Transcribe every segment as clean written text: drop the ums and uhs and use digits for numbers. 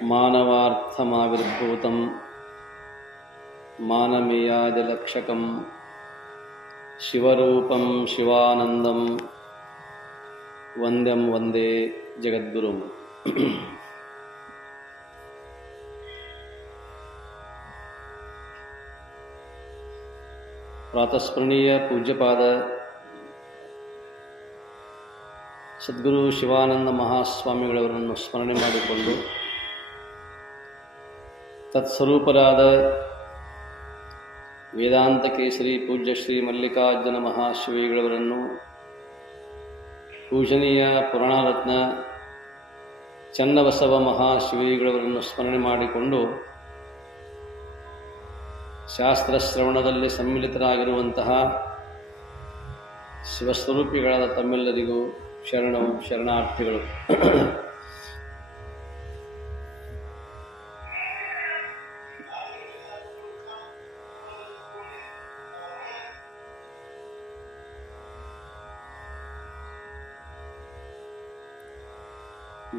ಮಾನವಾರ್ಥಮಾವಿರ್ಭೂತಂ ಮಾನಮೇಯಾದಿಲಕ್ಷಕಂ ಶಿವರೂಪಂ ಶಿವಾನಂದಂ ವಂದ್ಯಂ ವಂದೇ ಜಗದ್ಗುರುಂ. ಪ್ರಾತಸ್ಮರಣೀಯ ಪೂಜ್ಯಪಾದ ಸದ್ಗುರು ಶಿವಾನಂದ ಮಹಾಸ್ವಾಮಿಗಳವರನ್ನು ಸ್ಮರಣೆ ಮಾಡಿಕೊಂಡು ತತ್ಸ್ವರೂಪರಾದ ವೇದಾಂತ ಕೇಸರಿ ಪೂಜ್ಯ ಶ್ರೀ ಮಲ್ಲಿಕಾರ್ಜುನ ಮಹಾಶಿವಗಳವರನ್ನು, ಪೂಜನೀಯ ಪುರಾಣರತ್ನ ಚನ್ನಬಸವ ಮಹಾಶಿವಗಳವರನ್ನು ಸ್ಮರಣೆ ಮಾಡಿಕೊಂಡು ಶಾಸ್ತ್ರಶ್ರವಣದಲ್ಲಿ ಸಮ್ಮಿಲಿತರಾಗಿರುವಂತಹ ಶಿವಸ್ವರೂಪಿಗಳಾದ ತಮ್ಮೆಲ್ಲರಿಗೂ ಶರಣಂ ಶರಣಾರ್ಥಿಗಳು.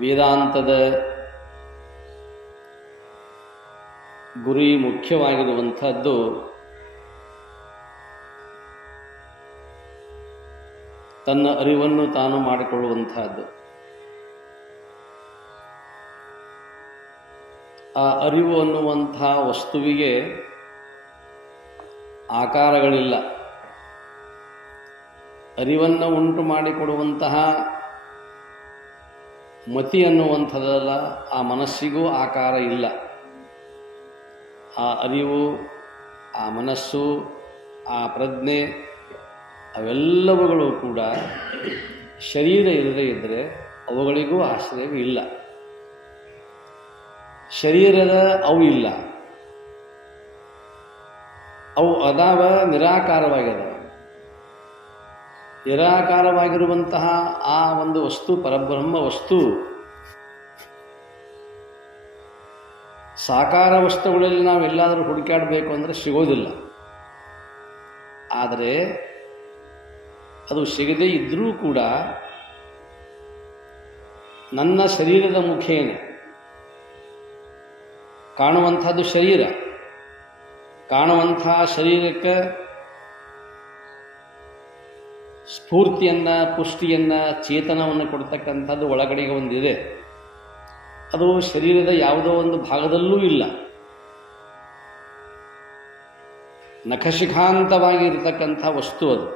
ವೇದಾಂತದ ಗುರಿ ಮುಖ್ಯವಾಗಿರುವಂಥದ್ದು ತನ್ನ ಅರಿವನ್ನು ತಾನು ಮಾಡಿಕೊಳ್ಳುವಂತಹದ್ದು. ಆ ಅರಿವು ಅನ್ನುವಂಥ ವಸ್ತುವಿಗೆ ಆಕಾರಗಳಿಲ್ಲ. ಅರಿವನ್ನು ಉಂಟು ಮಾಡಿಕೊಡುವಂತಹ ಮತಿ ಅನ್ನುವಂಥದ್ದಲ್ಲ, ಆ ಮನಸ್ಸಿಗೂ ಆಕಾರ ಇಲ್ಲ. ಆ ಅರಿವು, ಆ ಮನಸ್ಸು, ಆ ಪ್ರಜ್ಞೆ ಅವೆಲ್ಲವುಗಳು ಕೂಡ ಶರೀರ ಇಲ್ಲದೇ ಇದ್ದರೆ ಅವುಗಳಿಗೂ ಆಶ್ರಯವಿಲ್ಲ. ಶರೀರದ ಅವು ಇಲ್ಲ, ಅವು ಅದಾವ, ನಿರಾಕಾರವಾಗ್ಯದ. ನಿರಾಕಾರವಾಗಿರುವಂತಹ ಆ ಒಂದು ವಸ್ತು, ಪರಬ್ರಹ್ಮ ವಸ್ತು, ಸಾಕಾರ ವಸ್ತುಗಳಲ್ಲಿ ನಾವೆಲ್ಲಾದರೂ ಹುಡುಕಾಡಬೇಕು ಅಂದರೆ ಸಿಗೋದಿಲ್ಲ. ಆದರೆ ಅದು ಸಿಗದೇ ಇದ್ದರೂ ಕೂಡ ನನ್ನ ಶರೀರದ ಮುಖೇನ ಕಾಣುವಂಥದ್ದು ಶರೀರ. ಕಾಣುವಂಥ ಶರೀರಕ್ಕೆ ಸ್ಫೂರ್ತಿಯನ್ನು, ಪುಷ್ಟಿಯನ್ನು, ಚೇತನವನ್ನು ಕೊಡ್ತಕ್ಕಂಥದ್ದು ಒಳಗಡೆಗೆ ಒಂದಿದೆ. ಅದು ಶರೀರದ ಯಾವುದೋ ಒಂದು ಭಾಗದಲ್ಲೂ ಇಲ್ಲ. ನಖಶಿಖಾಂತವಾಗಿ ಇರತಕ್ಕಂಥ ವಸ್ತು ಅದು.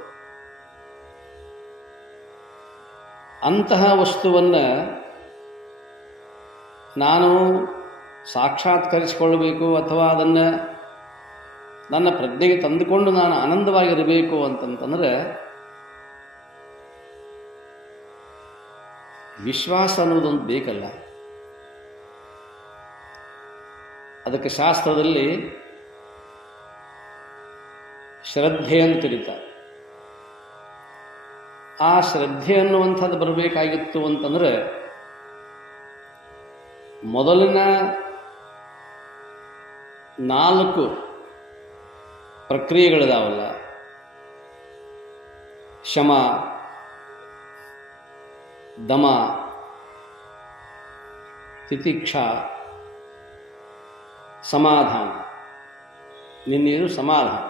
ಅಂತಹ ವಸ್ತುವನ್ನು ನಾನು ಸಾಕ್ಷಾತ್ಕರಿಸಿಕೊಳ್ಳಬೇಕು ಅಥವಾ ಅದನ್ನು ನನ್ನ ಪ್ರಜ್ಞೆಗೆ ತಂದುಕೊಂಡು ನಾನು ಆನಂದವಾಗಿರಬೇಕು ಅಂತಂತಂದರೆ ವಿಶ್ವಾಸ ಅನ್ನೋದೊಂದು ಬೇಕಲ್ಲ. ಅದಕ್ಕೆ ಶಾಸ್ತ್ರದಲ್ಲಿ ಶ್ರದ್ಧೆ ಅಂತ ಕರೀತಾರೆ. ಆ ಶ್ರದ್ಧೆ ಅನ್ನುವಂಥದ್ದು ಬರಬೇಕಾಗಿತ್ತು ಅಂತಂದರೆ ಮೊದಲಿನ 4 ಪ್ರಕ್ರಿಯೆಗಳಿದಾವಲ್ಲ, ಶಮ, ದಮ, ತಿತಿಕ್ಷಾ, ಸಮಾಧಾನ. ನಿನ್ನೇನು ಸಮಾಧಾನ.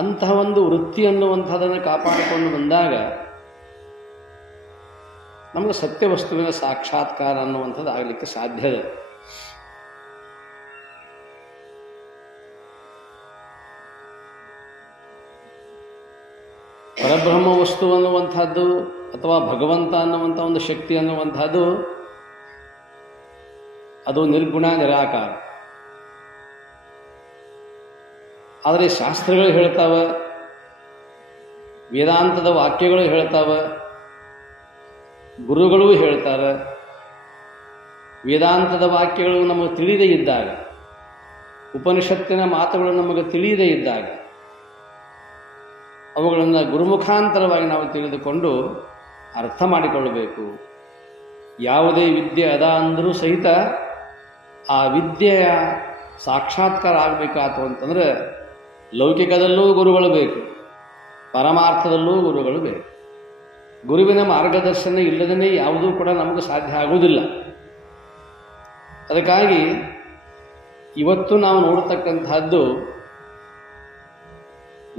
ಅಂತಹ ಒಂದು ವೃತ್ತಿ ಅನ್ನುವಂಥದ್ದನ್ನು ಕಾಪಾಡಿಕೊಂಡು ಬಂದಾಗ ನಮಗೆ ಸತ್ಯವಸ್ತುವಿನ ಸಾಕ್ಷಾತ್ಕಾರ ಅನ್ನುವಂಥದ್ದು ಆಗಲಿಕ್ಕೆ ಸಾಧ್ಯ ಇದೆ. ಪರಬ್ರಹ್ಮ ವಸ್ತು ಅನ್ನುವಂಥದ್ದು ಅಥವಾ ಭಗವಂತ ಅನ್ನುವಂಥ ಒಂದು ಶಕ್ತಿ ಅನ್ನುವಂಥದ್ದು ಅದು ನಿರ್ಗುಣ, ನಿರಾಕಾರ. ಆದರೆ ಶಾಸ್ತ್ರಗಳು ಹೇಳ್ತಾವೆ, ವೇದಾಂತದ ವಾಕ್ಯಗಳು ಹೇಳ್ತಾವೆ, ಗುರುಗಳೂ ಹೇಳ್ತಾರೆ. ವೇದಾಂತದ ವಾಕ್ಯಗಳು ನಮಗೆ ತಿಳಿದೇ ಇದ್ದಾಗ, ಉಪನಿಷತ್ತಿನ ಮಾತುಗಳು ನಮಗೆ ತಿಳಿಯದೇ ಇದ್ದಾಗ ಅವುಗಳನ್ನು ಗುರುಮುಖಾಂತರವಾಗಿ ನಾವು ತಿಳಿದುಕೊಂಡು ಅರ್ಥ ಮಾಡಿಕೊಳ್ಳಬೇಕು. ಯಾವುದೇ ವಿದ್ಯೆ ಅದ ಅಂದರೂ ಸಹಿತ ಆ ವಿದ್ಯೆಯ ಸಾಕ್ಷಾತ್ಕಾರ ಆಗಬೇಕಾತು ಅಂತಂದರೆ ಲೌಕಿಕದಲ್ಲೂ ಗುರುಗಳು ಬೇಕು, ಪರಮಾರ್ಥದಲ್ಲೂ ಗುರುಗಳು ಬೇಕು. ಗುರುವಿನ ಮಾರ್ಗದರ್ಶನ ಇಲ್ಲದೇ ಯಾವುದೂ ಕೂಡ ನಮಗೆ ಸಾಧ್ಯ ಆಗುವುದಿಲ್ಲ. ಅದಕ್ಕಾಗಿ ಇವತ್ತು ನಾವು ನೋಡತಕ್ಕಂತಹದ್ದು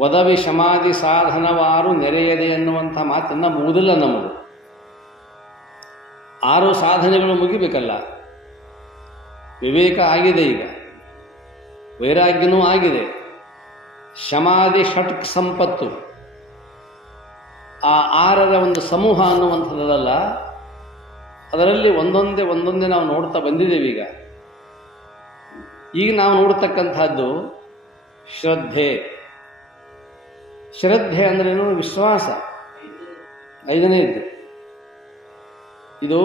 ವದವಿ ಶಮಾಧಿ ಸಾಧನವಾರು ನೆರೆಯದೆ ಎನ್ನುವಂಥ ಮಾತನ್ನು ಮುಗಿದಿಲ್ಲ ನಮ್ಮದು. 6 ಸಾಧನೆಗಳು ಮುಗಿಬೇಕಲ್ಲ. ವಿವೇಕ ಆಗಿದೆ, ಈಗ ವೈರಾಗ್ಯನೂ ಆಗಿದೆ, ಶಮಾಧಿ ಷಟ್ಕ್ ಸಂಪತ್ತು, ಆ 6ರ ಒಂದು ಸಮೂಹ ಅನ್ನುವಂಥದ್ದಲ್ಲ, ಅದರಲ್ಲಿ ಒಂದೊಂದೇ ನಾವು ನೋಡ್ತಾ ಬಂದಿದ್ದೇವೆ. ಈಗ ನಾವು ನೋಡ್ತಕ್ಕಂಥದ್ದು ಶ್ರದ್ಧೆ. ಶ್ರದ್ಧೆ ಅಂದ್ರೇನು? ವಿಶ್ವಾಸ. 5ನೇದ್ದು ಇದು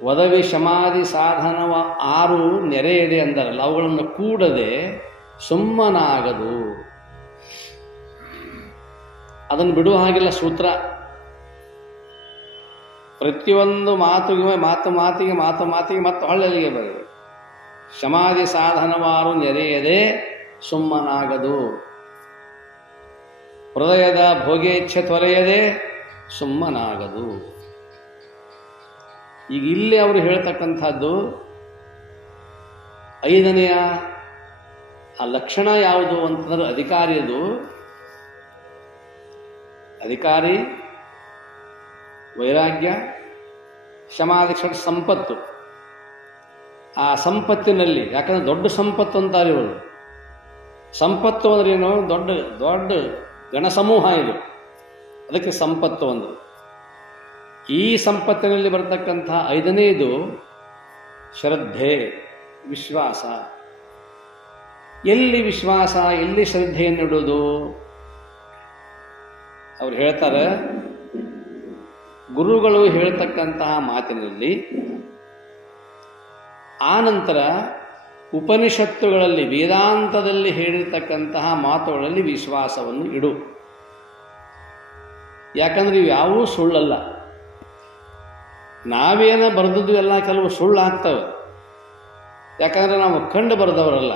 ವದವಿ ಶಮಾಧಿ ಸಾಧನವ 6 ನೆರೆಯದೆ ಅಂದರಲ್ಲ, ಅವುಗಳನ್ನು ಕೂಡದೆ ಸುಮ್ಮನಾಗದು. ಅದನ್ನು ಬಿಡುವ ಹಾಗಿಲ್ಲ ಸೂತ್ರ. ಪ್ರತಿಯೊಂದು ಮಾತಿಗೆ ಮತ್ತು ಹೊಳ್ಳೆಲ್ಲಿಗೆ ಬರಬೇಕು. ಶಮಾಧಿ ಸಾಧನವಾರು ನೆರೆಯದೆ ಸುಮ್ಮನಾಗದು. ಹೃದಯದ ಭೋಗೇಚ್ಛೆ ತೊರೆಯದೆ ಸುಮ್ಮನಾಗದು. ಈಗ ಇಲ್ಲಿ ಅವರು ಹೇಳ್ತಕ್ಕಂಥದ್ದು 5ನೆಯ ಆ ಲಕ್ಷಣ ಯಾವುದು ಅಂತಂದ್ರೆ ಅಧಿಕಾರಿ, ವೈರಾಗ್ಯ, ಶಮಾಧಿ ಷಟ್ ಸಂಪತ್ತು. ಆ ಸಂಪತ್ತಿನಲ್ಲಿ, ಯಾಕಂದ್ರೆ ದೊಡ್ಡ ಸಂಪತ್ತು ಅಂತಾರೆ ಇವರು. ಸಂಪತ್ತು ಅಂದ್ರೇನು? ದೊಡ್ಡ ಗಣಸಮೂಹ ಇದು, ಅದಕ್ಕೆ ಸಂಪತ್ತು ಅಂದರು. ಈ ಸಂಪತ್ತಿನಲ್ಲಿ ಬರ್ತಕ್ಕಂಥ 5ನೇದು ಶ್ರದ್ಧೆ, ವಿಶ್ವಾಸ. ಎಲ್ಲಿ ವಿಶ್ವಾಸ, ಎಲ್ಲಿ ಶ್ರದ್ಧೆಯನ್ನಿಡೋದು? ಅವ್ರು ಹೇಳ್ತಾರೆ, ಗುರುಗಳು ಹೇಳ್ತಕ್ಕಂತಹ ಮಾತಿನಲ್ಲಿ, ಆನಂತರ ಉಪನಿಷತ್ತುಗಳಲ್ಲಿ, ವೇದಾಂತದಲ್ಲಿ ಹೇಳಿರ್ತಕ್ಕಂತಹ ಮಾತುಗಳಲ್ಲಿ ವಿಶ್ವಾಸವನ್ನು ಇಡು. ಯಾಕಂದ್ರೆ ಇವು ಯಾವೂ ಸುಳ್ಳಲ್ಲ. ನಾವೇನ ಬರೆದದ್ದು ಎಲ್ಲ ಕೆಲವು ಸುಳ್ಳಾಗ್ತವೆ. ಯಾಕಂದ್ರೆ ನಾವು ಕಂಡು ಬರೆದವರಲ್ಲ,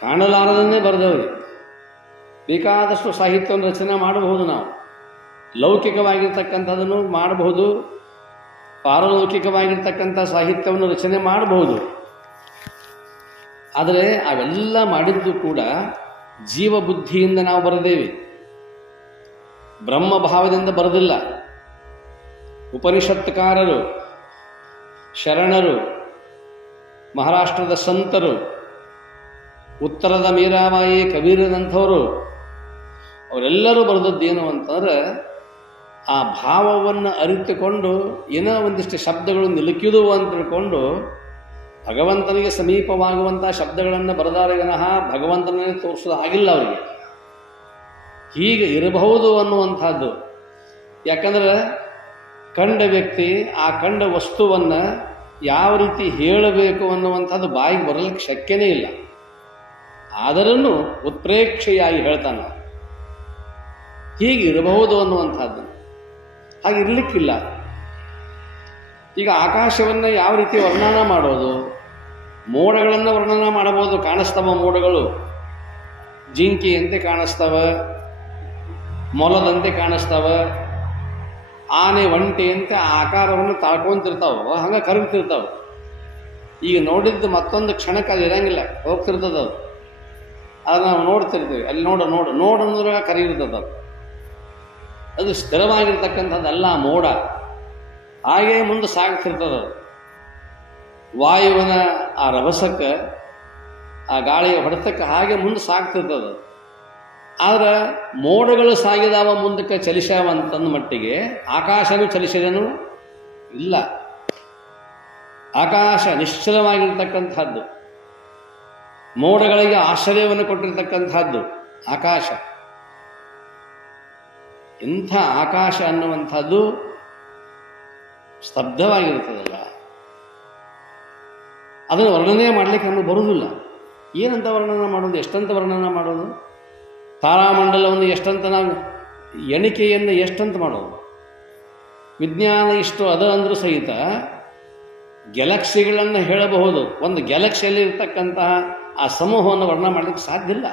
ಕಾಣಲಾರದನ್ನೇ ಬರೆದವರು. ಬೇಕಾದಷ್ಟು ಸಾಹಿತ್ಯವನ್ನು ರಚನೆ ಮಾಡಬಹುದು. ನಾವು ಲೌಕಿಕವಾಗಿರ್ತಕ್ಕಂಥದ್ದನ್ನು ಮಾಡಬಹುದು, ಪಾರಲೌಕಿಕವಾಗಿರ್ತಕ್ಕಂಥ ಸಾಹಿತ್ಯವನ್ನು ರಚನೆ ಮಾಡಬಹುದು. ಆದರೆ ಅವೆಲ್ಲ ಮಾಡಿದ್ದು ಕೂಡ ಜೀವಬುದ್ಧಿಯಿಂದ ನಾವು ಬರೆದೇವೆ, ಬ್ರಹ್ಮಭಾವದಿಂದ ಬರೆದಿಲ್ಲ. ಉಪನಿಷತ್ಕಾರರು, ಶರಣರು, ಮಹಾರಾಷ್ಟ್ರದ ಸಂತರು, ಉತ್ತರದ ಮೀರಾಬಾಯಿ, ಕಬೀರದಂಥವರು, ಅವರೆಲ್ಲರೂ ಬರೆದದ್ದೇನು ಅಂತಂದ್ರೆ, ಆ ಭಾವವನ್ನು ಅರಿತುಕೊಂಡು ಏನೋ ಒಂದಿಷ್ಟು ಶಬ್ದಗಳು ನಿಲುಕಿದುವು ಅಂತ ತಿಳ್ಕೊಂಡು ಭಗವಂತನಿಗೆ ಸಮೀಪವಾಗುವಂಥ ಶಬ್ದಗಳನ್ನು ಬರೆದಾರೆ ವಿನಃ ಭಗವಂತನೇ ತೋರಿಸೋದು ಆಗಿಲ್ಲ ಅವರಿಗೆ. ಹೀಗೆ ಇರಬಹುದು ಅನ್ನುವಂಥದ್ದು. ಯಾಕಂದ್ರೆ ಕಂಡ ವ್ಯಕ್ತಿ ಆ ಕಂಡ ವಸ್ತುವನ್ನು ಯಾವ ರೀತಿ ಹೇಳಬೇಕು ಅನ್ನುವಂಥದ್ದು ಬಾಯಿಗೆ ಬರಲಿಕ್ಕೆ ಶಕ್ಯನೇ ಇಲ್ಲ. ಆದರೂ ಉತ್ಪ್ರೇಕ್ಷೆಯಾಗಿ ಹೇಳ್ತಾನೆ. ಹೀಗೆ ಇರಬಹುದು ಅನ್ನುವಂಥದ್ದು. ಹಾಗೆ ಇರಲಿಕ್ಕಿಲ್ಲ. ಈಗ ಆಕಾಶವನ್ನು ಯಾವ ರೀತಿ ವರ್ಣನ ಮಾಡೋದು? ಮೋಡಗಳನ್ನು ವರ್ಣನ ಮಾಡಬಹುದು. ಕಾಣಿಸ್ತವ ಮೋಡಗಳು, ಜಿಂಕೆಯಂತೆ ಕಾಣಿಸ್ತವ, ಮೊಲದಂತೆ ಕಾಣಿಸ್ತವ, ಆನೆ ಒಂಟೆಯಂತೆ ಆ ಆಕಾರವನ್ನು ತಾಳ್ಕೊಂತಿರ್ತಾವ, ಹಂಗೆ ಕರಗ್ತಿರ್ತಾವ. ಈಗ ನೋಡಿದ್ದು ಮತ್ತೊಂದು ಕ್ಷಣಕ್ಕೆ ಅದು ಇರಂಗಿಲ್ಲ, ಹೋಗ್ತಿರ್ತದ ಅದು. ಅದು ನಾವು ನೋಡ್ತಿರ್ತೀವಿ. ಅಲ್ಲಿ ನೋಡಂದ್ರೆ ಕರಗಿರ್ತದ. ಅದು ಸ್ಥಿರವಾಗಿರ್ತಕ್ಕಂಥದ್ದಲ್ಲ ಮೋಡ. ಹಾಗೇ ಮುಂದೆ ಸಾಗ್ತಿರ್ತದ. ವಾಯುವಿನ ಆ ರಭಸಕ್ಕೆ, ಆ ಗಾಳಿಯ ಹೊಡೆತಕ್ಕೆ ಹಾಗೆ ಮುಂದೆ ಸಾಗ್ತಿರ್ತದ. ಆದರೆ ಮೋಡಗಳು ಸಾಗಿದಾವ ಮುಂದಕ್ಕೆ ಚಲಿಸ್ಯಾವ ಅಂತಂದ ಮಟ್ಟಿಗೆ ಆಕಾಶನೂ ಚಲಿಸಿದನು ಇಲ್ಲ. ಆಕಾಶ ನಿಶ್ಚಲವಾಗಿರ್ತಕ್ಕಂಥದ್ದು, ಮೋಡಗಳಿಗೆ ಆಶ್ರಯವನ್ನು ಕೊಟ್ಟಿರ್ತಕ್ಕಂಥದ್ದು ಆಕಾಶ. ಇಂಥ ಆಕಾಶ ಅನ್ನುವಂಥದ್ದು ಸ್ತಬ್ಧವಾಗಿರ್ತದಲ್ಲ, ಅದನ್ನು ವರ್ಣನೆ ಮಾಡಲಿಕ್ಕೆ ನಮಗೆ ಬರುವುದಿಲ್ಲ. ಏನಂತ ವರ್ಣನ ಮಾಡೋದು? ಎಷ್ಟಂತ ವರ್ಣನ ಮಾಡೋದು? ತಾರಾಮಂಡಲವನ್ನು ಎಷ್ಟಂತ ನಾವು ಎಣಿಕೆಯನ್ನು ಎಷ್ಟಂತ ಮಾಡೋದು? ವಿಜ್ಞಾನ ಇಷ್ಟು ಅದ ಅಂದರೂ ಸಹಿತ ಗ್ಯಾಲಕ್ಸಿಗಳನ್ನು ಹೇಳಬಹುದು. ಒಂದು ಗ್ಯಾಲಕ್ಸಿಯಲ್ಲಿ ಇರ್ತಕ್ಕಂತಹ ಆ ಸಮೂಹವನ್ನು ವರ್ಣನೆ ಮಾಡಲಿಕ್ಕೆ ಸಾಧ್ಯ ಇಲ್ಲ.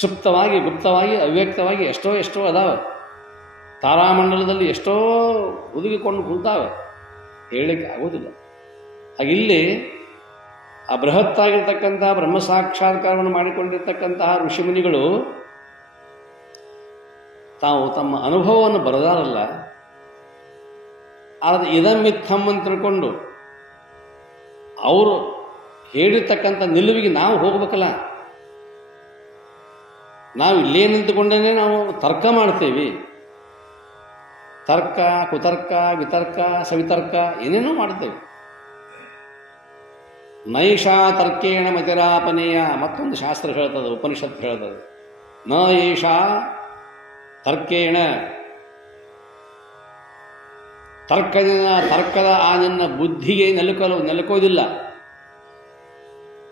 ಸುಪ್ತವಾಗಿ ಗುಪ್ತವಾಗಿ ಅವ್ಯಕ್ತವಾಗಿ ಎಷ್ಟೋ ಅದಾವೆ. ತಾರಾಮಂಡಲದಲ್ಲಿ ಎಷ್ಟೋ ಹುದುಗಿಕೊಂಡು ಕುಂತಾವೆ, ಹೇಳಲಿಕ್ಕೆ ಆಗೋದಿಲ್ಲ. ಹಾಗಿಲ್ಲಿ ಆ ಬೃಹತ್ತಾಗಿರ್ತಕ್ಕಂತಹ ಬ್ರಹ್ಮ ಸಾಕ್ಷಾತ್ಕಾರವನ್ನು ಮಾಡಿಕೊಂಡಿರ್ತಕ್ಕಂತಹ ಋಷಿಮುನಿಗಳು ತಾವು ತಮ್ಮ ಅನುಭವವನ್ನು ಬರೆದಾರಲ್ಲ, ಆದರೆ ಇದಮ್ಮಿತ್ತಮ್ ಅಂತ ತಿಳ್ಕೊಂಡು ಅವರು ಹೇಳಿರ್ತಕ್ಕಂಥ ನಿಲುವಿಗೆ ನಾವು ಹೋಗ್ಬೇಕಲ್ಲ. ನಾವು ಇಲ್ಲೇ ನಿಂತುಕೊಂಡೇ ನಾವು ತರ್ಕ ಮಾಡ್ತೇವೆ. ತರ್ಕ, ಕುತರ್ಕ, ವಿತರ್ಕ, ಸವಿತರ್ಕ ಏನೇನೋ ಮಾಡ್ತೇವೆ. ನೈಷಾ ತರ್ಕೇಣ ಮತಿರಾಪನೀಯ ಮತ್ತೊಂದು ಶಾಸ್ತ್ರ ಹೇಳ್ತದೆ, ಉಪನಿಷತ್ತು ಹೇಳ್ತದೆ. ನ ಏಷಾ ತರ್ಕೇಣ, ತರ್ಕದ ಆ ನಿನ್ನ ಬುದ್ಧಿಗೆ ನೆಲಕೋದಿಲ್ಲ.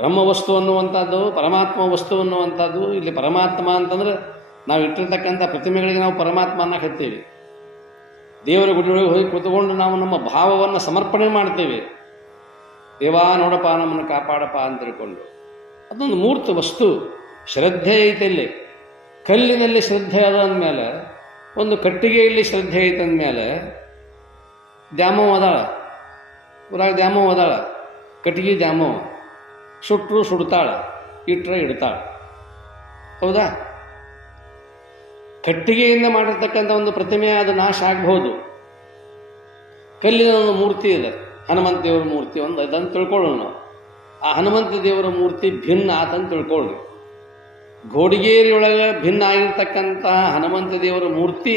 ಬ್ರಹ್ಮವಸ್ತು ಅನ್ನುವಂಥದ್ದು, ಪರಮಾತ್ಮ ವಸ್ತು ಅನ್ನುವಂಥದ್ದು. ಇಲ್ಲಿ ಪರಮಾತ್ಮ ಅಂತಂದ್ರೆ ನಾವು ಇಟ್ಟಿರ್ತಕ್ಕಂಥ ಪ್ರತಿಮೆಗಳಿಗೆ ನಾವು ಪರಮಾತ್ಮ ಅನ್ನಕ್ಕೆ ಹೇಳ್ತೇವೆ. ದೇವರ ಗುಡಿಯೊಳಗೆ ಹೋಗಿ ಕೂತ್ಕೊಂಡು ನಾವು ನಮ್ಮ ಭಾವವನ್ನು ಸಮರ್ಪಣೆ ಮಾಡ್ತೇವೆ. ದೇವಾ ನೋಡಪ್ಪ, ನಮ್ಮನ್ನು ಕಾಪಾಡಪ್ಪ ಅಂತ ತಿಳ್ಕೊಂಡು. ಅದೊಂದು ಮೂರ್ತ ವಸ್ತು, ಶ್ರದ್ಧೆ ಐತೆ. ಇಲ್ಲಿ ಕಲ್ಲಿನಲ್ಲಿ ಶ್ರದ್ಧೆ ಅದ ಅಂದಮೇಲೆ, ಒಂದು ಕಟ್ಟಿಗೆಯಲ್ಲಿ ಶ್ರದ್ಧೆ ಐತೆ ಅಂದಮೇಲೆ ದ್ಯಾಮವ್ವ ಅದಾಳ, ಊರಾಗ ದ್ಯಾಮವ್ವ ಅದಾಳ, ಕಟ್ಟಿಗೆ ದ್ಯಾಮವ್ವ. ಸುಟ್ಟರು ಸುಡ್ತಾಳ, ಇಟ್ಟರೆ ಇಡ್ತಾಳ. ಹೌದಾ? ಕಟ್ಟಿಗೆಯಿಂದ ಮಾಡಿರ್ತಕ್ಕಂಥ ಒಂದು ಪ್ರತಿಮೆ ಅದು ನಾಶ ಆಗಬಹುದು. ಕಲ್ಲಿನ ಒಂದು ಮೂರ್ತಿ ಇದೆ, ಹನುಮಂತ ದೇವರ ಮೂರ್ತಿ ಒಂದು, ಅದನ್ನು ತಿಳ್ಕೊಳ್ಳೋಣ ನಾವು. ಆ ಹನುಮಂತ ದೇವರ ಮೂರ್ತಿ ಭಿನ್ನ ಆತಂತ ತಿಳ್ಕೊಳ್ಳಿ. ಘೋಡಿಗೇರಿಯೊಳಗೆ ಭಿನ್ನ ಆಗಿರ್ತಕ್ಕಂತಹ ಹನುಮಂತ ದೇವರ ಮೂರ್ತಿ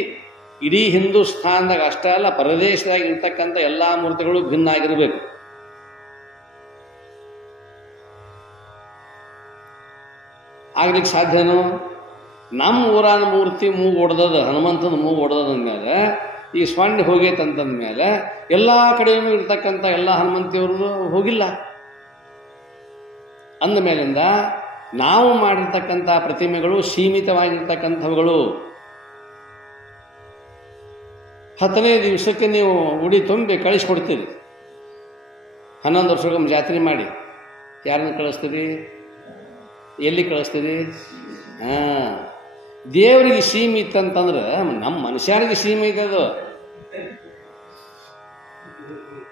ಇಡೀ ಹಿಂದೂಸ್ಥಾನದಾಗ ಅಷ್ಟೇ ಅಲ್ಲ, ಪರದೇಶದಾಗ ಇರ್ತಕ್ಕಂಥ ಎಲ್ಲ ಮೂರ್ತಿಗಳು ಭಿನ್ನ ಆಗಿರಬೇಕು. ಆಗ್ಲಿಕ್ಕೆ ಸಾಧ್ಯನೋ? ನಮ್ಮ ಊರಾನ ಮೂರ್ತಿ ಮೂಗು ಹೊಡೆದದ, ಹನುಮಂತನ ಮೂಗು ಹೊಡೆದದ ಅಂದಮೇಲೆ, ಈ ಸ್ವಾಂಡಿ ಹೋಗೈತಂತಂದ ಮೇಲೆ ಎಲ್ಲ ಕಡೆಯೂ ಇರ್ತಕ್ಕಂಥ ಎಲ್ಲ ಹನುಮಂತಿಯವ್ರದ್ದು ಹೋಗಿಲ್ಲ. ಅಂದಮೇಲಿಂದ ನಾವು ಮಾಡಿರ್ತಕ್ಕಂಥ ಪ್ರತಿಮೆಗಳು ಸೀಮಿತವಾಗಿರ್ತಕ್ಕಂಥವುಗಳು. 10ನೇ ದಿವಸಕ್ಕೆ ನೀವು ಉಡಿ ತುಂಬಿ ಕಳಿಸ್ಕೊಡ್ತೀರಿ. 11 ವರ್ಷಕ್ಕೊಮ್ಮೆ ಜಾತ್ರೆ ಮಾಡಿ ಯಾರನ್ನು ಕಳಿಸ್ತೀರಿ? ಎಲ್ಲಿ ಕಳಿಸ್ತೀರಿ? ದೇವರಿಗೆ ಸೀಮಿತ ಅಂತಂದ್ರೆ ನಮ್ಮ ಮನುಷ್ಯರಿಗೆ ಸೀಮಿತ.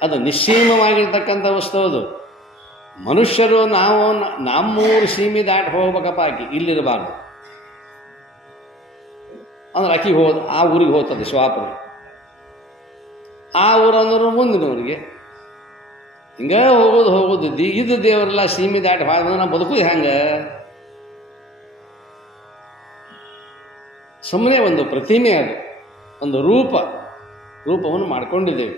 ಅದು ನಿಸ್ಸೀಮವಾಗಿರ್ತಕ್ಕಂಥ ವಸ್ತು. ಅದು ಮನುಷ್ಯರು ನಾವು ನಮ್ಮೂರು ಸೀಮೆ ದಾಟಿ ಹೋಗ್ಬೇಕಪ್ಪ, ಆಕಿ ಇಲ್ಲಿರಬಾರ್ದು ಅಂದ್ರೆ ಆಕಿ ಆ ಊರಿಗೆ ಹೋಗ್ತದೆ ಶ್ವಾಪುರ. ಆ ಊರಂದ್ರೆ ಮುಂದಿನವ್ರಿಗೆ ಹಿಂಗ ಹೋಗೋದು. ಇದು ದೇವರೆಲ್ಲ ಸೀಮೆ ದಾಟಿ ಹೋದ್ರೆ ನಾವು ಬದುಕುದು ಹೆಂಗೆ? ಸುಮ್ಮನೆ ಒಂದು ಪ್ರತಿಮೆ, ಅದು ಒಂದು ರೂಪವನ್ನು ಮಾಡ್ಕೊಂಡಿದ್ದೇವೆ.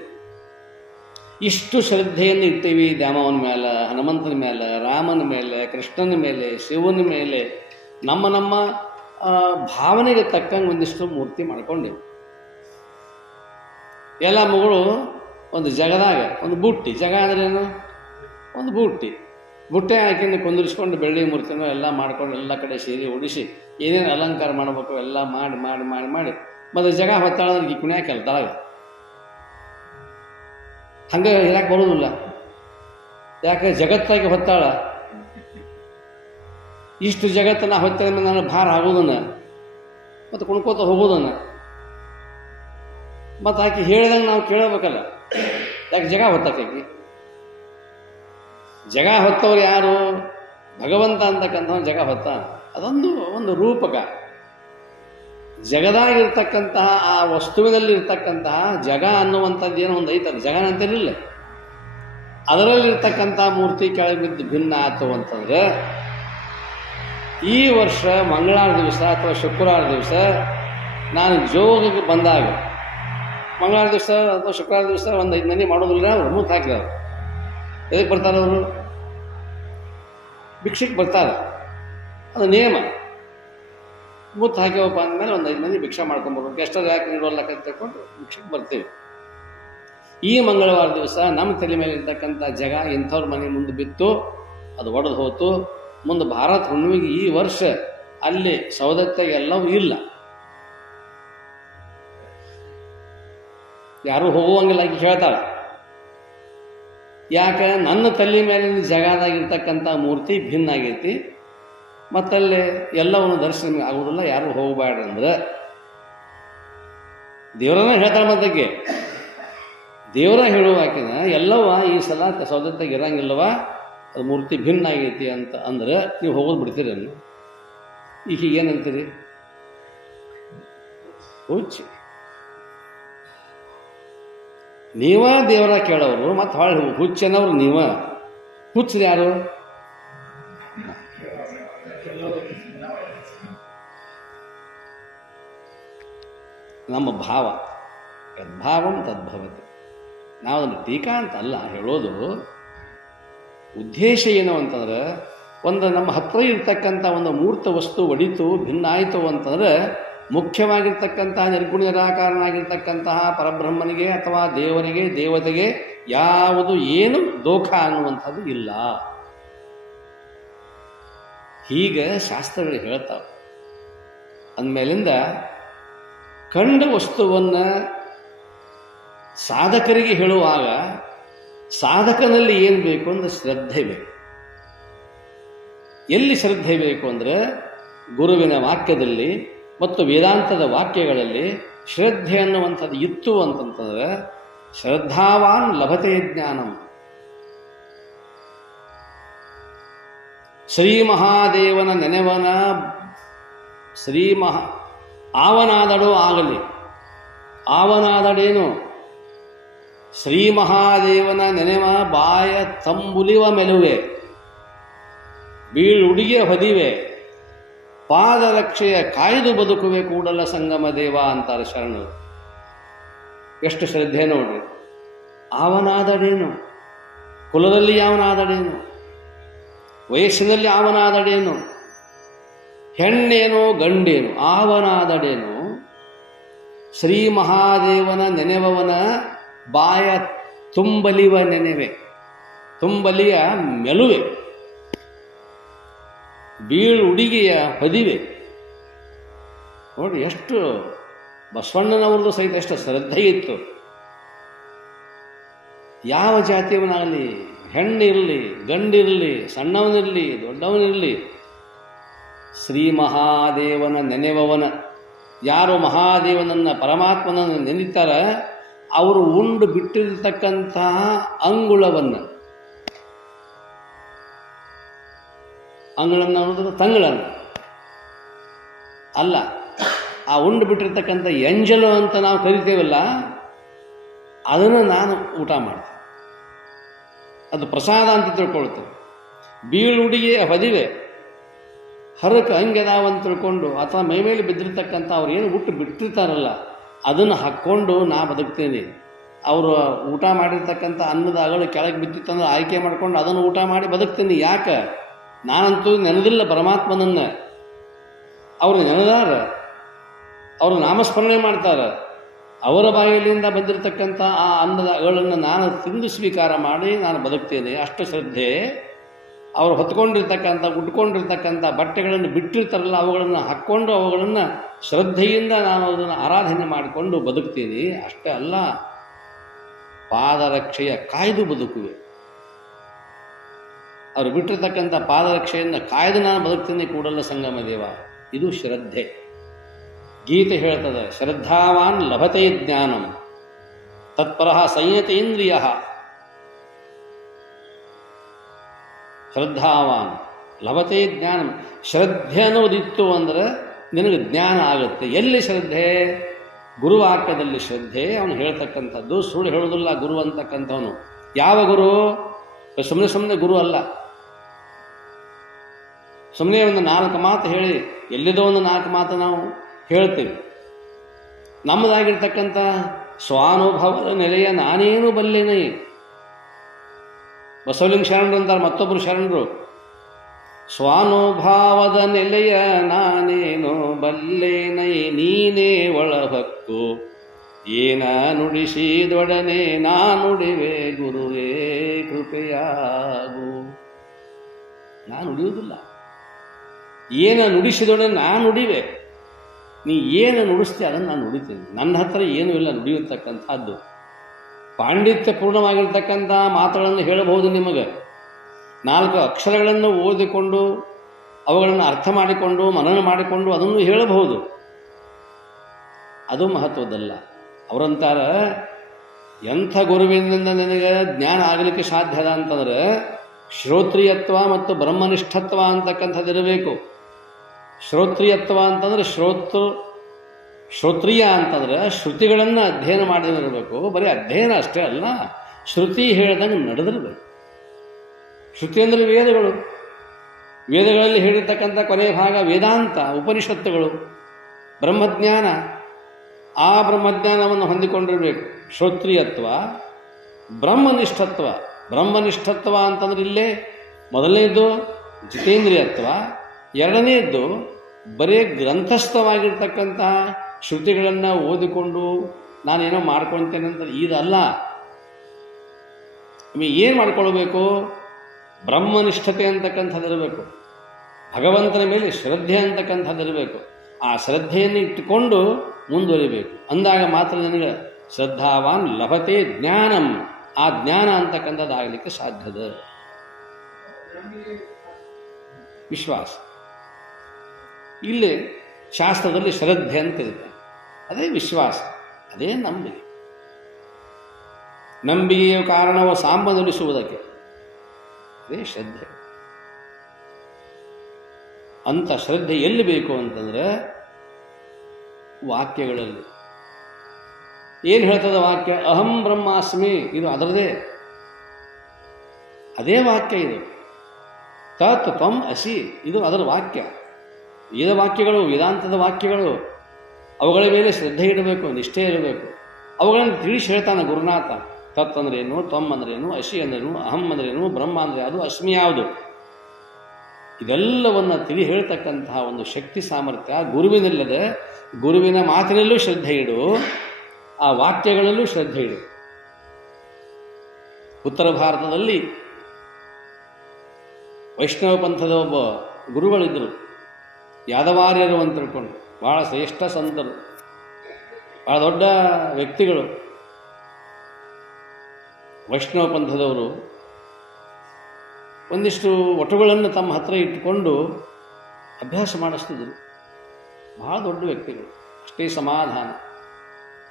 ಇಷ್ಟು ಶ್ರದ್ಧೆಯನ್ನು ಇಟ್ಟೇವಿ ದ್ಯಾಮವನ ಮೇಲೆ, ಹನುಮಂತನ ಮೇಲೆ, ರಾಮನ ಮೇಲೆ, ಕೃಷ್ಣನ ಮೇಲೆ, ಶಿವನ ಮೇಲೆ, ನಮ್ಮ ಭಾವನೆಗೆ ತಕ್ಕಂಗೆ ಒಂದಿಷ್ಟು ಮೂರ್ತಿ ಮಾಡ್ಕೊಂಡೇವೆ. ಎಲ್ಲ ಮಗಳು ಒಂದು ಜಗದಾಗ ಒಂದು ಬುಟ್ಟಿ, ಜಗ ಅಂದ್ರೇನು? ಒಂದು ಬುಟ್ಟೆ ಹಾಕಿಂದ ಕುಂದಿರಿಸ್ಕೊಂಡು ಬೆಳ್ಳಿ ಮೂರ್ತಿನೋ ಎಲ್ಲ ಮಾಡ್ಕೊಂಡು ಎಲ್ಲ ಕಡೆ ಸೀರೆ ಉಡಿಸಿ ಏನೇನು ಅಲಂಕಾರ ಮಾಡಬೇಕು ಎಲ್ಲ ಮಾಡಿ ಮಾಡಿ ಮಾಡಿ ಮಾಡಿ ಮತ್ತು ಜಗ ಹೊತ್ತಾಳದ್ರೆ ಕುಣಿಯಾಕೆ ಅಲ್ತಾಳ. ಹಂಗೆ ಇರಕ್ಕೆ ಬರೋದಿಲ್ಲ. ಯಾಕೆ? ಜಗತ್ತಾಗಿ ಹೊತ್ತಾಳ. ಇಷ್ಟು ಜಗತ್ತನ್ನ ಹೊತ್ತ ನಾನು ಭಾರ ಆಗೋದನ್ನ ಮತ್ತು ಕುಣ್ಕೋತ ಹೋಗೋದನ್ನ ಮತ್ತು ಆಕೆ ಹೇಳ್ದಂಗೆ ನಾವು ಕೇಳಬೇಕಲ್ಲ. ಯಾಕೆ? ಜಗ ಹೊತ್ತಾಕಿ. ಜಗ ಹೊತ್ತವ್ರು ಯಾರು? ಭಗವಂತ ಅಂತಕ್ಕಂಥ ಜಗ ಹೊತ್ತ. ಒಂದು ರೂಪಕ. ಜಗದಾಗಿರ್ತಕ್ಕಂತಹ ಆ ವಸ್ತುವಿನಲ್ಲಿರ್ತಕ್ಕಂತಹ ಜಗ ಅನ್ನುವಂಥದ್ದು ಏನೋ ಒಂದು ಐತಲ್ಲ, ಜಗನ ಅಂತಿರಲಿಲ್ಲ. ಅದರಲ್ಲಿರ್ತಕ್ಕಂಥ ಮೂರ್ತಿ ಕೆಳಗೆ ಬಿದ್ದು ಭಿನ್ನ ಆಯ್ತು ಅಂತಂದ್ರೆ, ಈ ವರ್ಷ ಮಂಗಳವಾರ ದಿವಸ ಅಥವಾ ಶುಕ್ರವಾರ ದಿವಸ ನಾನು ಜೋಗಕ್ಕೆ ಬಂದಾಗ, ಮಂಗಳವಾರ ದಿವಸ ಅಥವಾ ಶುಕ್ರವಾರ ದಿವಸ ಒಂದು 5 ಮಂದಿ ಮಾಡೋದಿಲ್ಲ, ಅವ್ರು ಮೂತ್ ಹಾಕಿದವರು. ಎದಕ್ಕೆ ಬರ್ತಾರೆ ಅವರು? ಭಿಕ್ಷೆಗೆ ಬರ್ತಾರೆ, ಅದು ನಿಯಮ. ಮೂತ್ ಹಾಕ್ಯವಪ್ಪ ಅಂದಮೇಲೆ ಒಂದು 5 ಮಂದಿ ಭಿಕ್ಷೆ ಮಾಡ್ಕೊಂಬರ್ಬೇಕು. ಎಷ್ಟೋ ಯಾಕೆ ನೀಡೋಲ್ಲ ತಿಳ್ಕೊಂಡು ಭಿಕ್ಷೆಗೆ ಬರ್ತೀವಿ. ಈ ಮಂಗಳವಾರ ದಿವಸ ನಮ್ಮ ತಲೆ ಮೇಲೆ ಇರ್ತಕ್ಕಂಥ ಜಗ ಇಂಥವ್ರ ಮನೆ ಮುಂದೆ ಬಿತ್ತು, ಅದು ಒಡೆದು ಹೋತು. ಮುಂದೆ ಭಾರತ ಹುಣ್ಣಿಮೆಗೆ ಈ ವರ್ಷ ಅಲ್ಲಿ ಸೌದತ್ತೆಗೆ ಎಲ್ಲವೂ ಇಲ್ಲ, ಯಾರೂ ಹೋಗುವಂಗಿಲ್ಲ ಆಗಿ ಹೇಳ್ತಾಳೆ. ಯಾಕೆ? ನನ್ನ ತಲೆ ಮೇಲಿನ ಜಗದಾಗಿರ್ತಕ್ಕಂಥ ಮೂರ್ತಿ ಭಿನ್ನ ಆಗೈತಿ, ಮತ್ತಲ್ಲಿ ಎಲ್ಲವನ್ನು ದರ್ಶನ ನಿಮಗೆ ಆಗುವುದಿಲ್ಲ, ಯಾರು ಹೋಗಬೇಡ್ರಿ ಅಂದ್ರೆ ದೇವರನ್ನ ಹೇಳ್ತಾರೆ. ಮತ್ತಕ್ಕೆ ದೇವರ ಹೇಳುವಾಕಿನ ಎಲ್ಲವ ಈ ಸಲ ಸೌದತ್ತಾಗ ಇರಂಗಿಲ್ಲವ, ಅದು ಮೂರ್ತಿ ಭಿನ್ನ ಆಗೈತಿ ಅಂತ ಅಂದ್ರೆ ನೀವು ಹೋಗೋದು ಬಿಡ್ತೀರಿ ಅನ್ನು. ಈಗ ಏನಂತೀರಿ? ಹುಚ್ಚಿ. ನೀವ ದೇವರ ಕೇಳೋರು ಮತ್ತು ಹೊಳ್ಳಿ ಹುಚ್ಚನವ್ರು ನೀವ. ಹುಚ್ಚರು ಯಾರು? ನಮ್ಮ ಭಾವ. ಯದ್ಭಾವಂ ತದ್ಭವತಿ. ನಾವು ಅದನ್ನು ಟೀಕಾ ಅಂತ ಅಲ್ಲ ಹೇಳೋದು. ಉದ್ದೇಶ ಏನು ಅಂತಂದ್ರೆ, ಒಂದು ನಮ್ಮ ಹತ್ರ ಇರ್ತಕ್ಕಂಥ ಒಂದು ಮೂರ್ತ ವಸ್ತು ಒಡಿತು ಭಿನ್ನ ಆಯಿತು ಅಂತಂದ್ರೆ ಮುಖ್ಯವಾಗಿರ್ತಕ್ಕಂತಹ ನಿರ್ಗುಣ ನಿರಾಕಾರನಾಗಿರ್ತಕ್ಕಂತಹ ಪರಬ್ರಹ್ಮನಿಗೆ ಅಥವಾ ದೇವರಿಗೆ ದೇವತೆಗೆ ಯಾವುದು ಏನು ದೋಖ ಅನ್ನುವಂಥದ್ದು ಇಲ್ಲ. ಹೀಗೆ ಶಾಸ್ತ್ರಗಳು ಹೇಳ್ತಾವೆ. ಅಂದಮೇಲಿಂದ ಕಂಡ ವಸ್ತುವನ್ನು ಸಾಧಕರಿಗೆ ಹೇಳುವಾಗ ಸಾಧಕನಲ್ಲಿ ಏನು ಬೇಕು ಅಂದರೆ ಶ್ರದ್ಧೆ ಬೇಕು. ಎಲ್ಲಿ ಶ್ರದ್ಧೆ ಬೇಕು ಅಂದರೆ ಗುರುವಿನ ವಾಕ್ಯದಲ್ಲಿ ಮತ್ತು ವೇದಾಂತದ ವಾಕ್ಯಗಳಲ್ಲಿ ಶ್ರದ್ಧೆ ಅನ್ನುವಂಥದ್ದು ಇತ್ತು ಅಂತಂತಂದ್ರೆ ಶ್ರದ್ಧಾವಾನ್ ಲಭತೆ ಜ್ಞಾನಂ. ಶ್ರೀ ಮಹಾದೇವನ ನೆನೆವನ ಆವನಾದಡೋ ಆಗಲಿ. ಆವನಾದಡೇನು? ಶ್ರೀ ಮಹಾದೇವನ ನೆನೆವ ಬಾಯ ತಂಬುಲಿವ ಮೆಲುವೆ, ಬೀಳುಡಿಗೆ ಹೊದಿವೆ, ಪಾದರಕ್ಷೆಯ ಕಾಯ್ದು ಬದುಕುವೆ ಕೂಡಲ ಸಂಗಮ ದೇವ ಅಂತಾರೆ ಶರಣರು. ಎಷ್ಟು ಶ್ರದ್ಧೆ ನೋಡ್ರಿ. ಅವನಾದಡೇನು? ಕುಲದಲ್ಲಿ ಯಾವನಾದಡೇನು? ವಯಸ್ಸಿನಲ್ಲಿ ಅವನಾದಡೇನು? ಹೆಣ್ಣೇನೋ ಗಂಡೇನು? ಅವನಾದಡೇನು? ಶ್ರೀ ಮಹಾದೇವನ ನೆನೆವವನ ಬಾಯ ತುಂಬಲಿವ ನೆನೆವೆ, ತುಂಬಲಿಯ ಮೆಲುವೆ, ಬೀಳುಡಿಗೆಯ ಹೊದಿವೆ. ನೋಡಿ ಎಷ್ಟು ಬಸವಣ್ಣನವ್ರದ್ದು ಸಹಿತ ಎಷ್ಟು ಶ್ರದ್ಧೆ ಇತ್ತು. ಯಾವ ಜಾತಿಯವನಾಗಲಿ, ಹೆಣ್ಣಿರಲಿ ಗಂಡಿರಲಿ, ಸಣ್ಣವನಿರಲಿ ದೊಡ್ಡವನಿರಲಿ, ಶ್ರೀ ಮಹಾದೇವನ ನೆನೆವವನ, ಯಾರು ಮಹಾದೇವನನ್ನು ಪರಮಾತ್ಮನನ್ನು ನೆನೀತಾರ ಅವರು ಉಂಡು ಬಿಟ್ಟಿರ್ತಕ್ಕಂತಹ ಅಂಗುಳವನ್ನು, ಅಂಗಳನ್ನು ಅನ್ನೋದು ತಂಗಳನ್ನು ಅಲ್ಲ, ಆ ಉಂಡು ಬಿಟ್ಟಿರ್ತಕ್ಕಂಥ ಎಂಜಲು ಅಂತ ನಾವು ಕರಿತೇವಲ್ಲ, ಅದನ್ನು ನಾನು ಊಟ ಮಾಡ್ತೇನೆ. ಅದು ಪ್ರಸಾದ ಅಂತ ತಿಳ್ಕೊಳ್ತೇವೆ. ಬೀಳುಡಿಗೆ ಹೊದಿವೆ, ಹರಕ್ಕೆ ಹಂಗೆದಾವ ಅಂತ ತಿಳ್ಕೊಂಡು ಅಥವಾ ಮೈಮೇಲೆ ಬಿದ್ದಿರ್ತಕ್ಕಂಥ ಅವ್ರು ಏನು ಹುಟ್ಟು ಬಿಟ್ಟಿರ್ತಾರಲ್ಲ ಅದನ್ನು ಹಾಕ್ಕೊಂಡು ನಾ ಬದುಕ್ತೇನೆ. ಅವರು ಊಟ ಮಾಡಿರ್ತಕ್ಕಂಥ ಅನ್ನದ ಅಗಳು ಕೆಳಗೆ ಬಿತ್ತಿತ್ತಂದ್ರೆ ಆಯ್ಕೆ ಮಾಡ್ಕೊಂಡು ಅದನ್ನು ಊಟ ಮಾಡಿ ಬದುಕ್ತೀನಿ. ಯಾಕೆ? ನಾನಂತೂ ನೆನೆದಿಲ್ಲ ಪರಮಾತ್ಮನನ್ನು. ಅವರು ನೆನೆದಾರ, ಅವರು ನಾಮಸ್ಮರಣೆ ಮಾಡ್ತಾರೆ. ಅವರ ಬಾಯಿಯಿಂದ ಬಂದಿರತಕ್ಕಂಥ ಆ ಅನ್ನದ ಅಗಳನ್ನು ನಾನು ತಿಂದು ಸ್ವೀಕಾರ ಮಾಡಿ ನಾನು ಬದುಕ್ತೇನೆ. ಅಷ್ಟು ಶ್ರದ್ಧೆ. ಅವರು ಹೊತ್ಕೊಂಡಿರ್ತಕ್ಕಂಥ ಉಟ್ಕೊಂಡಿರ್ತಕ್ಕಂಥ ಬಟ್ಟೆಗಳನ್ನು ಬಿಟ್ಟಿರ್ತಾರಲ್ಲ ಅವುಗಳನ್ನು ಹಾಕ್ಕೊಂಡು ಅವುಗಳನ್ನು ಶ್ರದ್ಧೆಯಿಂದ ನಾನು ಅದನ್ನು ಆರಾಧನೆ ಮಾಡಿಕೊಂಡು ಬದುಕ್ತೀನಿ. ಅಷ್ಟೇ ಅಲ್ಲ, ಪಾದರಕ್ಷೆಯ ಕಾಯ್ದು ಬದುಕುವೆ. ಅವರು ಬಿಟ್ಟಿರ್ತಕ್ಕಂಥ ಪಾದರಕ್ಷೆಯನ್ನು ಕಾಯ್ದು ನಾನು ಬದುಕ್ತೀನಿ ಕೂಡಲ ಸಂಗಮ ದೇವ. ಇದು ಶ್ರದ್ಧೆ. ಗೀತೆ ಹೇಳ್ತದೆ, ಶ್ರದ್ಧಾವಾನ್ ಲಭತೆ ಜ್ಞಾನಂ ತತ್ಪರಃ ಸಂಯತೇಂದ್ರಿಯ. ಶ್ರದ್ಧಾವಾನ್ ಲಭತೆ ಜ್ಞಾನಂ. ಶ್ರದ್ಧೆ ಅನ್ನೋದಿತ್ತು ಅಂದರೆ ನಿನಗೆ ಜ್ಞಾನ ಆಗುತ್ತೆ. ಎಲ್ಲಿ ಶ್ರದ್ಧೆ? ಗುರುವಾಕ್ಯದಲ್ಲಿ ಶ್ರದ್ಧೆ. ಅವನು ಹೇಳ್ತಕ್ಕಂಥದ್ದು ಸುಳ್ಳು ಹೇಳೋದಿಲ್ಲ ಗುರು ಅಂತಕ್ಕಂಥವನು. ಯಾವ ಗುರು? ಸುಮ್ಮನೆ ಗುರು ಅಲ್ಲ. ಸುಮ್ಮನೆ ಒಂದು 4 ಮಾತು ಹೇಳಿ ಎಲ್ಲಿದೋ ಒಂದು 4 ಮಾತು ನಾವು ಹೇಳ್ತೀವಿ. ನಮ್ಮದಾಗಿರ್ತಕ್ಕಂಥ ಸ್ವಾನುಭವದ ನೆಲೆಯ ನಾನೇನು ಬಲ್ಲೆನೇ. ಬಸವಲಿಂಗ ಶರಣರು ಅಂತಾರೆ, ಮತ್ತೊಬ್ಬರು ಶರಣರು, ಸ್ವಾನುಭಾವದ ನೆಲೆಯ ನಾನೇನು ಬಲ್ಲೆನೈ ನೀನೇ ಒಳಹಕ್ಕು ಏನ ನುಡಿಸಿದೊಡನೆ ನಾ ನುಡಿವೆ ಗುರುವೇ ಕೃಪೆಯಾಗು. ನಾನು ನುಡಿಯುವುದಿಲ್ಲ. ಏನ ನುಡಿಸಿದೊಡನೆ ನಾ ನುಡಿವೆ. ನೀ ಏನು ನುಡಿಸ್ತೀಯ ಅದನ್ನು ನಾನು ನುಡಿತೀನಿ. ನನ್ನ ಹತ್ರ ಏನೂ ಇಲ್ಲ ನುಡಿಯತಕ್ಕಂಥದ್ದು. ಪಾಂಡಿತ್ಯ ಪೂರ್ಣವಾಗಿರ್ತಕ್ಕಂಥ ಮಾತುಗಳನ್ನು ಹೇಳಬಹುದು. ನಿಮಗೆ 4 ಅಕ್ಷರಗಳನ್ನು ಓದಿಕೊಂಡು ಅವುಗಳನ್ನು ಅರ್ಥ ಮಾಡಿಕೊಂಡು ಮನನ ಮಾಡಿಕೊಂಡು ಅದನ್ನು ಹೇಳಬಹುದು. ಅದು ಮಹತ್ವದ್ದಲ್ಲ. ಅವರಂತಾರ, ಎಂಥ ಗುರುವಿನಿಂದ ನಿನಗೆ ಜ್ಞಾನ ಆಗಲಿಕ್ಕೆ ಸಾಧ್ಯದ ಅಂತಂದ್ರೆ ಶ್ರೋತ್ರಿಯತ್ವ ಮತ್ತು ಬ್ರಹ್ಮನಿಷ್ಠತ್ವ ಅಂತಕ್ಕಂಥದ್ದಿರಬೇಕು. ಶ್ರೋತ್ರಿಯತ್ವ ಅಂತಂದ್ರೆ ಶ್ರೋತ್ರಿಯ ಅಂತಂದ್ರೆ ಶ್ರುತಿಗಳನ್ನು ಅಧ್ಯಯನ ಮಾಡಿದಿರಬೇಕು. ಬರೀ ಅಧ್ಯಯನ ಅಷ್ಟೇ ಅಲ್ಲ, ಶ್ರುತಿ ಹೇಳ್ದಂಗೆ ನಡೆದಿರಬೇಕು. ಶ್ರುತಿ ಅಂದರೆ ವೇದಗಳು, ವೇದಗಳಲ್ಲಿ ಹೇಳಿರ್ತಕ್ಕಂಥ ಕೊನೆಯ ಭಾಗ ವೇದಾಂತ, ಉಪನಿಷತ್ತುಗಳು, ಬ್ರಹ್ಮಜ್ಞಾನ. ಆ ಬ್ರಹ್ಮಜ್ಞಾನವನ್ನು ಹೊಂದಿಕೊಂಡಿರಬೇಕು. ಶ್ರೋತ್ರಿಯತ್ವ, ಬ್ರಹ್ಮನಿಷ್ಠತ್ವ. ಬ್ರಹ್ಮನಿಷ್ಠತ್ವ ಅಂತಂದ್ರೆ ಇಲ್ಲೇ ಮೊದಲನೇದ್ದು ಜಿತೇಂದ್ರಿಯತ್ವ, ಎರಡನೇದ್ದು ಬರೀ ಗ್ರಂಥಸ್ಥವಾಗಿರ್ತಕ್ಕಂತಹ ಶ್ರುತಿಗಳನ್ನು ಓದಿಕೊಂಡು ನಾನೇನೋ ಮಾಡ್ಕೊಳ್ತೇನೆ ಅಂತ ಇದಲ್ಲ. ಏನು ಮಾಡ್ಕೊಳ್ಬೇಕು? ಬ್ರಹ್ಮನಿಷ್ಠತೆ ಅಂತಕ್ಕಂಥದ್ದಿರಬೇಕು. ಭಗವಂತನ ಮೇಲೆ ಶ್ರದ್ಧೆ ಅಂತಕ್ಕಂಥದ್ದಿರಬೇಕು. ಆ ಶ್ರದ್ಧೆಯನ್ನು ಇಟ್ಟುಕೊಂಡು ಮುಂದುವರಿಬೇಕು. ಅಂದಾಗ ಮಾತ್ರ ನನಗೆ ಶ್ರದ್ಧಾವಾನ್ ಲಭತೆ ಜ್ಞಾನಂ, ಆ ಜ್ಞಾನ ಅಂತಕ್ಕಂಥದ್ದಾಗಲಿಕ್ಕೆ ಸಾಧ್ಯದ. ವಿಶ್ವಾಸ ಇಲ್ಲಿ ಶಾಸ್ತ್ರದಲ್ಲಿ ಶ್ರದ್ಧೆ ಅಂತ ಇರುತ್ತೆ. ಅದೇ ವಿಶ್ವಾಸ, ಅದೇ ನಂಬಿಕೆ. ನಂಬಿಕೆಯ ಕಾರಣವ ಸಾಂಬನಿಸುವುದಕ್ಕೆ ಅದೇ ಶ್ರದ್ಧೆ. ಅಂಥ ಶ್ರದ್ಧೆ ಎಲ್ಲಿ ಬೇಕು ಅಂತಂದ್ರೆ ವಾಕ್ಯಗಳಲ್ಲಿ. ಏನು ಹೇಳ್ತದ ವಾಕ್ಯ? ಅಹಂ ಬ್ರಹ್ಮಾಸ್ಮಿ, ಇದು ಅದರದೇ, ಅದೇ ವಾಕ್ಯ ಇದು. ತತ್ ತ್ವಂ ಅಸಿ, ಇದು ಅದರ ವಾಕ್ಯ. ವೇದ ವಾಕ್ಯಗಳು, ವೇದಾಂತದ ವಾಕ್ಯಗಳು, ಅವುಗಳ ಮೇಲೆ ಶ್ರದ್ಧೆ ಇಡಬೇಕು, ನಿಷ್ಠೆ ಇರಬೇಕು. ಅವುಗಳನ್ನು ತಿಳಿಸಿ ಹೇಳ್ತಾನೆ ಗುರುನಾಥ. ತತ್ ಅಂದ್ರೇನು, ತ್ವಂ ಅಂದ್ರೇನು, ಅಸಿ ಅಂದ್ರೇನು, ಅಹಂ ಅಂದ್ರೇನು, ಬ್ರಹ್ಮ ಅಂದ್ರೆ ಅದು, ಅಸ್ಮಿ ಯಾವುದು, ಇದೆಲ್ಲವನ್ನು ತಿಳಿ ಹೇಳ್ತಕ್ಕಂತಹ ಒಂದು ಶಕ್ತಿ ಸಾಮರ್ಥ್ಯ ಗುರುವಿನಲ್ಲದೆ, ಗುರುವಿನ ಮಾತಿನಲ್ಲೂ ಶ್ರದ್ಧೆ ಇಡು, ಆ ವಾಕ್ಯಗಳಲ್ಲೂ ಶ್ರದ್ಧೆ ಇಡು. ಉತ್ತರ ಭಾರತದಲ್ಲಿ ವೈಷ್ಣವ ಪಂಥದ ಒಬ್ಬ ಗುರುಗಳಿದ್ದರು, ಯಾದವಾರ್ಯರು ಅಂತ ತಿಳ್ಕೊಂಡು, ಬಹಳ ಶ್ರೇಷ್ಠ ಸಂತರು, ಬಹಳ ದೊಡ್ಡ ವ್ಯಕ್ತಿಗಳು. ವೈಷ್ಣವ ಪಂಥದವರು ಒಂದಿಷ್ಟು ಒಟುಗಳನ್ನು ತಮ್ಮ ಹತ್ರ ಇಟ್ಟುಕೊಂಡು ಅಭ್ಯಾಸ ಮಾಡಿಸ್ತಿದ್ರು. ಬಹಳ ದೊಡ್ಡ ವ್ಯಕ್ತಿಗಳು, ಅಷ್ಟೇ ಸಮಾಧಾನ.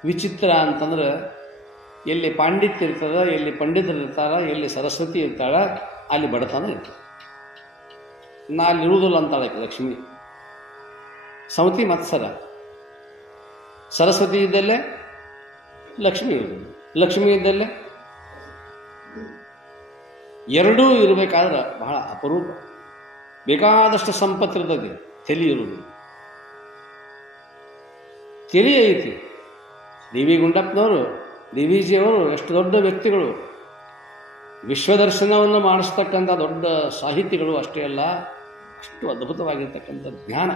ವಿಚಿತ್ರ ಅಂತಂದ್ರೆ ಎಲ್ಲಿ ಪಾಂಡಿತ್ಯ ಇರ್ತದ, ಎಲ್ಲಿ ಪಂಡಿತರು ಇರ್ತಾರ, ಎಲ್ಲಿ ಸರಸ್ವತಿ ಇರ್ತಾಳ, ಅಲ್ಲಿ ಬಡತನ ಇರ್ತದೆ. ನಾ ಅಲ್ಲಿರುವುದಿಲ್ಲ ಅಂತಾಳೆ ಲಕ್ಷ್ಮಿ. ಸಮತಿ ಮತ್ಸರ. ಸರಸ್ವತಿ ಇದ್ದಲ್ಲೇ ಲಕ್ಷ್ಮಿ ಇರುವುದು, ಲಕ್ಷ್ಮಿ ಇದ್ದಲ್ಲೇ ಎರಡೂ ಇರಬೇಕಾದ್ರೆ ಬಹಳ ಅಪರೂಪ. ಬೇಕಾದಷ್ಟು ಸಂಪತ್ತಿರ್ತದೆ, ತಲೆ ಇರುವುದು. ತಲೆ ಐತಿ. ಡಿ ವಿ ಗುಂಡಪ್ಪನವರು, ಡಿ ವಿ ಜಿಯವರು ಎಷ್ಟು ದೊಡ್ಡ ವ್ಯಕ್ತಿಗಳು, ವಿಶ್ವದರ್ಶನವನ್ನು ಮಾಡಿಸ್ತಕ್ಕಂಥ ದೊಡ್ಡ ಸಾಹಿತಿಗಳು. ಅಷ್ಟೇ ಅಲ್ಲ, ಅಷ್ಟು ಅದ್ಭುತವಾಗಿರ್ತಕ್ಕಂಥ ಜ್ಞಾನ.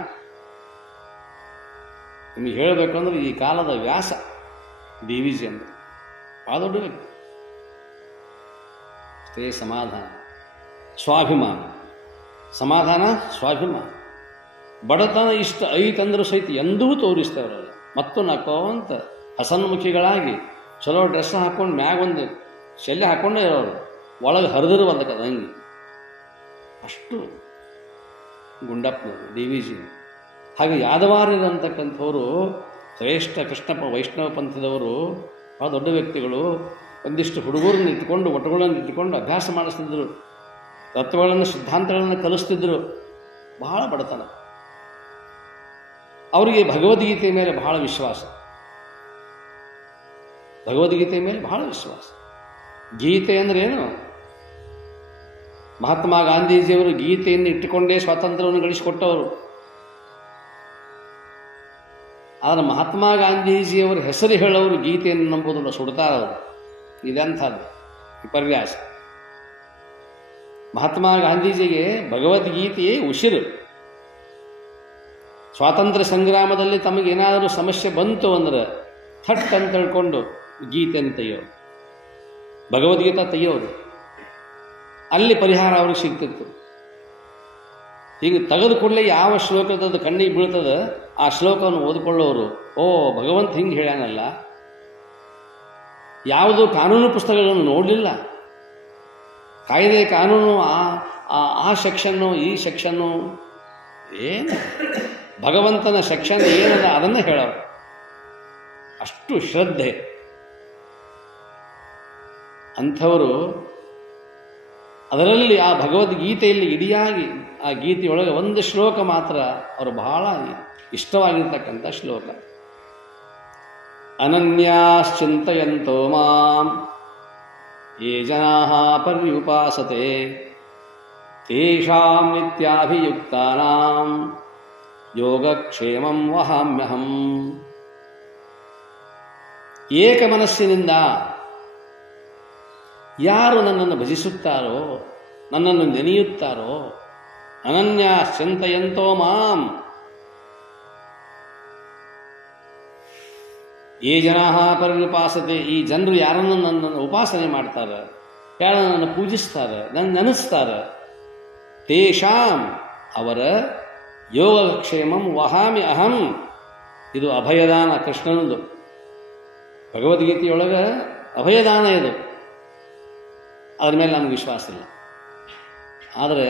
ನಿಮಗೆ ಹೇಳಬೇಕಂದ್ರೆ ಈ ಕಾಲದ ವ್ಯಾಸ ಡಿ ವಿ ಜಿ ಅಂದರೆ ಭಾಳ ದೊಡ್ಡ ವ್ಯಕ್ತಿ. ಅಷ್ಟೇ ಸಮಾಧಾನ, ಸ್ವಾಭಿಮಾನ. ಸಮಾಧಾನ, ಸ್ವಾಭಿಮಾನ. ಬಡತನ ಇಷ್ಟ ಐತಂದ್ರೂ ಸಹಿತ ಎಂದೂ ತೋರಿಸ್ತೇವ್ರಲ್ಲ. ಮತ್ತು ನಕ್ಕೋಂತ ಹಸನ್ಮುಖಿಗಳಾಗಿ ಚಲೋ ಡ್ರೆಸ್ ಹಾಕ್ಕೊಂಡು ಮ್ಯಾಗ ಒಂದು ಶಲ್ಯ ಹಾಕ್ಕೊಂಡೇ ಇರೋರು, ಒಳಗೆ ಹರಿದಿರುವಲ್ಲ ಅಂಗಿ. ಅಷ್ಟು ಗುಂಡಪ್ಪನವರು, ಡಿ ವಿ ಜಿ. ಹಾಗೆ ಯಾದವಾರ್ಯರಂತಕ್ಕಂಥವರು ಶ್ರೇಷ್ಠ ಕೃಷ್ಣಪ್ಪ ವೈಷ್ಣವ ಪಂಥದವರು, ಭಾಳ ದೊಡ್ಡ ವ್ಯಕ್ತಿಗಳು. ಒಂದಿಷ್ಟು ಹುಡುಗರನ್ನ ಇಟ್ಕೊಂಡು, ಒಟುಗಳನ್ನು ಇಟ್ಕೊಂಡು ಅಭ್ಯಾಸ ಮಾಡಿಸ್ತಿದ್ರು, ತತ್ವಗಳನ್ನು, ಸಿದ್ಧಾಂತಗಳನ್ನು ಕಲಿಸ್ತಿದ್ರು. ಬಹಳ ಬಡತನ. ಅವರಿಗೆ ಭಗವದ್ಗೀತೆ ಮೇಲೆ ಬಹಳ ವಿಶ್ವಾಸ, ಭಗವದ್ಗೀತೆ ಮೇಲೆ ಬಹಳ ವಿಶ್ವಾಸ. ಗೀತೆ ಅಂದ್ರೆ ಏನು? ಮಹಾತ್ಮ ಗಾಂಧೀಜಿಯವರು ಗೀತೆಯನ್ನು ಇಟ್ಟುಕೊಂಡೇ ಸ್ವಾತಂತ್ರ್ಯವನ್ನು ಗಳಿಸಿಕೊಟ್ಟವರು. ಆದರೆ ಮಹಾತ್ಮ ಗಾಂಧೀಜಿಯವರ ಹೆಸರು ಹೇಳೋರು ಗೀತೆಯನ್ನು ನಂಬುವುದಿಲ್ಲ, ಸುಡ್ತಾರವರು. ಇದೆಂಥದ್ದು ವಿಪರ್ಯಾಸ. ಮಹಾತ್ಮ ಗಾಂಧೀಜಿಗೆ ಭಗವದ್ಗೀತೆಯೇ ಉಸಿರು. ಸ್ವಾತಂತ್ರ್ಯ ಸಂಗ್ರಾಮದಲ್ಲಿ ತಮಗೇನಾದರೂ ಸಮಸ್ಯೆ ಬಂತು ಅಂದ್ರೆ ಥಟ್ ಅಂತ ಹೇಳ್ಕೊಂಡು ಗೀತೆಯನ್ನು ತೆಗೆಯೋರು, ಭಗವದ್ಗೀತಾ ತೆಗೆಯೋರು. ಅಲ್ಲಿ ಪರಿಹಾರ ಅವ್ರಿಗೆ ಸಿಗ್ತಿತ್ತು. ಹೀಗೆ ತೆಗೆದು ಕೂಡಲೇ ಯಾವ ಶ್ಲೋಕದ ಕಣ್ಣಿಗೆ ಬೀಳ್ತದೆ ಆ ಶ್ಲೋಕವನ್ನು ಓದಿಕೊಳ್ಳೋರು. ಓ, ಭಗವಂತ ಹಿಂಗೆ ಹೇಳ್ಯಾನಲ್ಲ. ಯಾವುದೋ ಕಾನೂನು ಪುಸ್ತಕಗಳನ್ನು ನೋಡಲಿಲ್ಲ. ಕಾಯ್ದೆ ಕಾನೂನು, ಆ ಸೆಕ್ಷನ್ನು, ಈ ಸೆಕ್ಷನ್ನು ಏನು ಭಗವಂತನ ಸೆಕ್ಷನ್ ಏನದ ಅದನ್ನು ಹೇಳೋರು. ಅಷ್ಟು ಶ್ರದ್ಧೆ ಅಂಥವರು. ಅದರಲ್ಲಿ ಆ ಭಗವದ್ಗೀತೆಯಲ್ಲಿ ಇಡಿಯಾಗಿ ಆ ಗೀತೆಯೊಳಗೆ ಒಂದು ಶ್ಲೋಕ ಮಾತ್ರ ಅವರು ಬಹಳ ಇಷ್ಟವಾಗಿರ್ತಕ್ಕಂಥ ಶ್ಲೋಕ. ಅನನ್ಯಾಶ್ಚಿಂತಯಂತೋ ಮಾಂ ಯೇ ಜನಾಃ ಪರ್ಯುಪಾಸತೆ ತೇಷಾಂ ನಿತ್ಯಾಭಿಯುಕ್ತಾನಾಂ ಯೋಗಕ್ಷೇಮಂ ವಹಾಮ್ಯಹಂ. ಏಕ ಮನಸ್ಸಿನಿಂದ ಯಾರು ನನ್ನನ್ನು ಭಜಿಸುತ್ತಾರೋ, ನನ್ನನ್ನು ನೆನೆಯುತ್ತಾರೋ, ಅನನ್ಯ ಚಿಂತಯಂತೋ ಮಾಂ, ಯೇ ಜನಾಃ ಪರ್ಯುಪಾಸತೆ, ಈ ಜನರು ಯಾರನ್ನು ನನ್ನನ್ನು ಉಪಾಸನೆ ಮಾಡ್ತಾರೆ, ಯಾರು ನನ್ನನ್ನು ಪೂಜಿಸ್ತಾರೆ, ನನ್ನ ನೆನೆಸ್ತಾರೆ, ತೇಷಾಂ ಅವರ ಯೋಗಕ್ಷೇಮಂ ವಹಾಮಿ ಅಹಂ. ಇದು ಅಭಯದಾನ ಕೃಷ್ಣನದು. ಭಗವದ್ಗೀತೆಯೊಳಗೆ ಅಭಯದಾನ ಇದು. ಅದರ ಮೇಲೆ ನಮ್ಗೆ ವಿಶ್ವಾಸ ಇಲ್ಲ. ಆದರೆ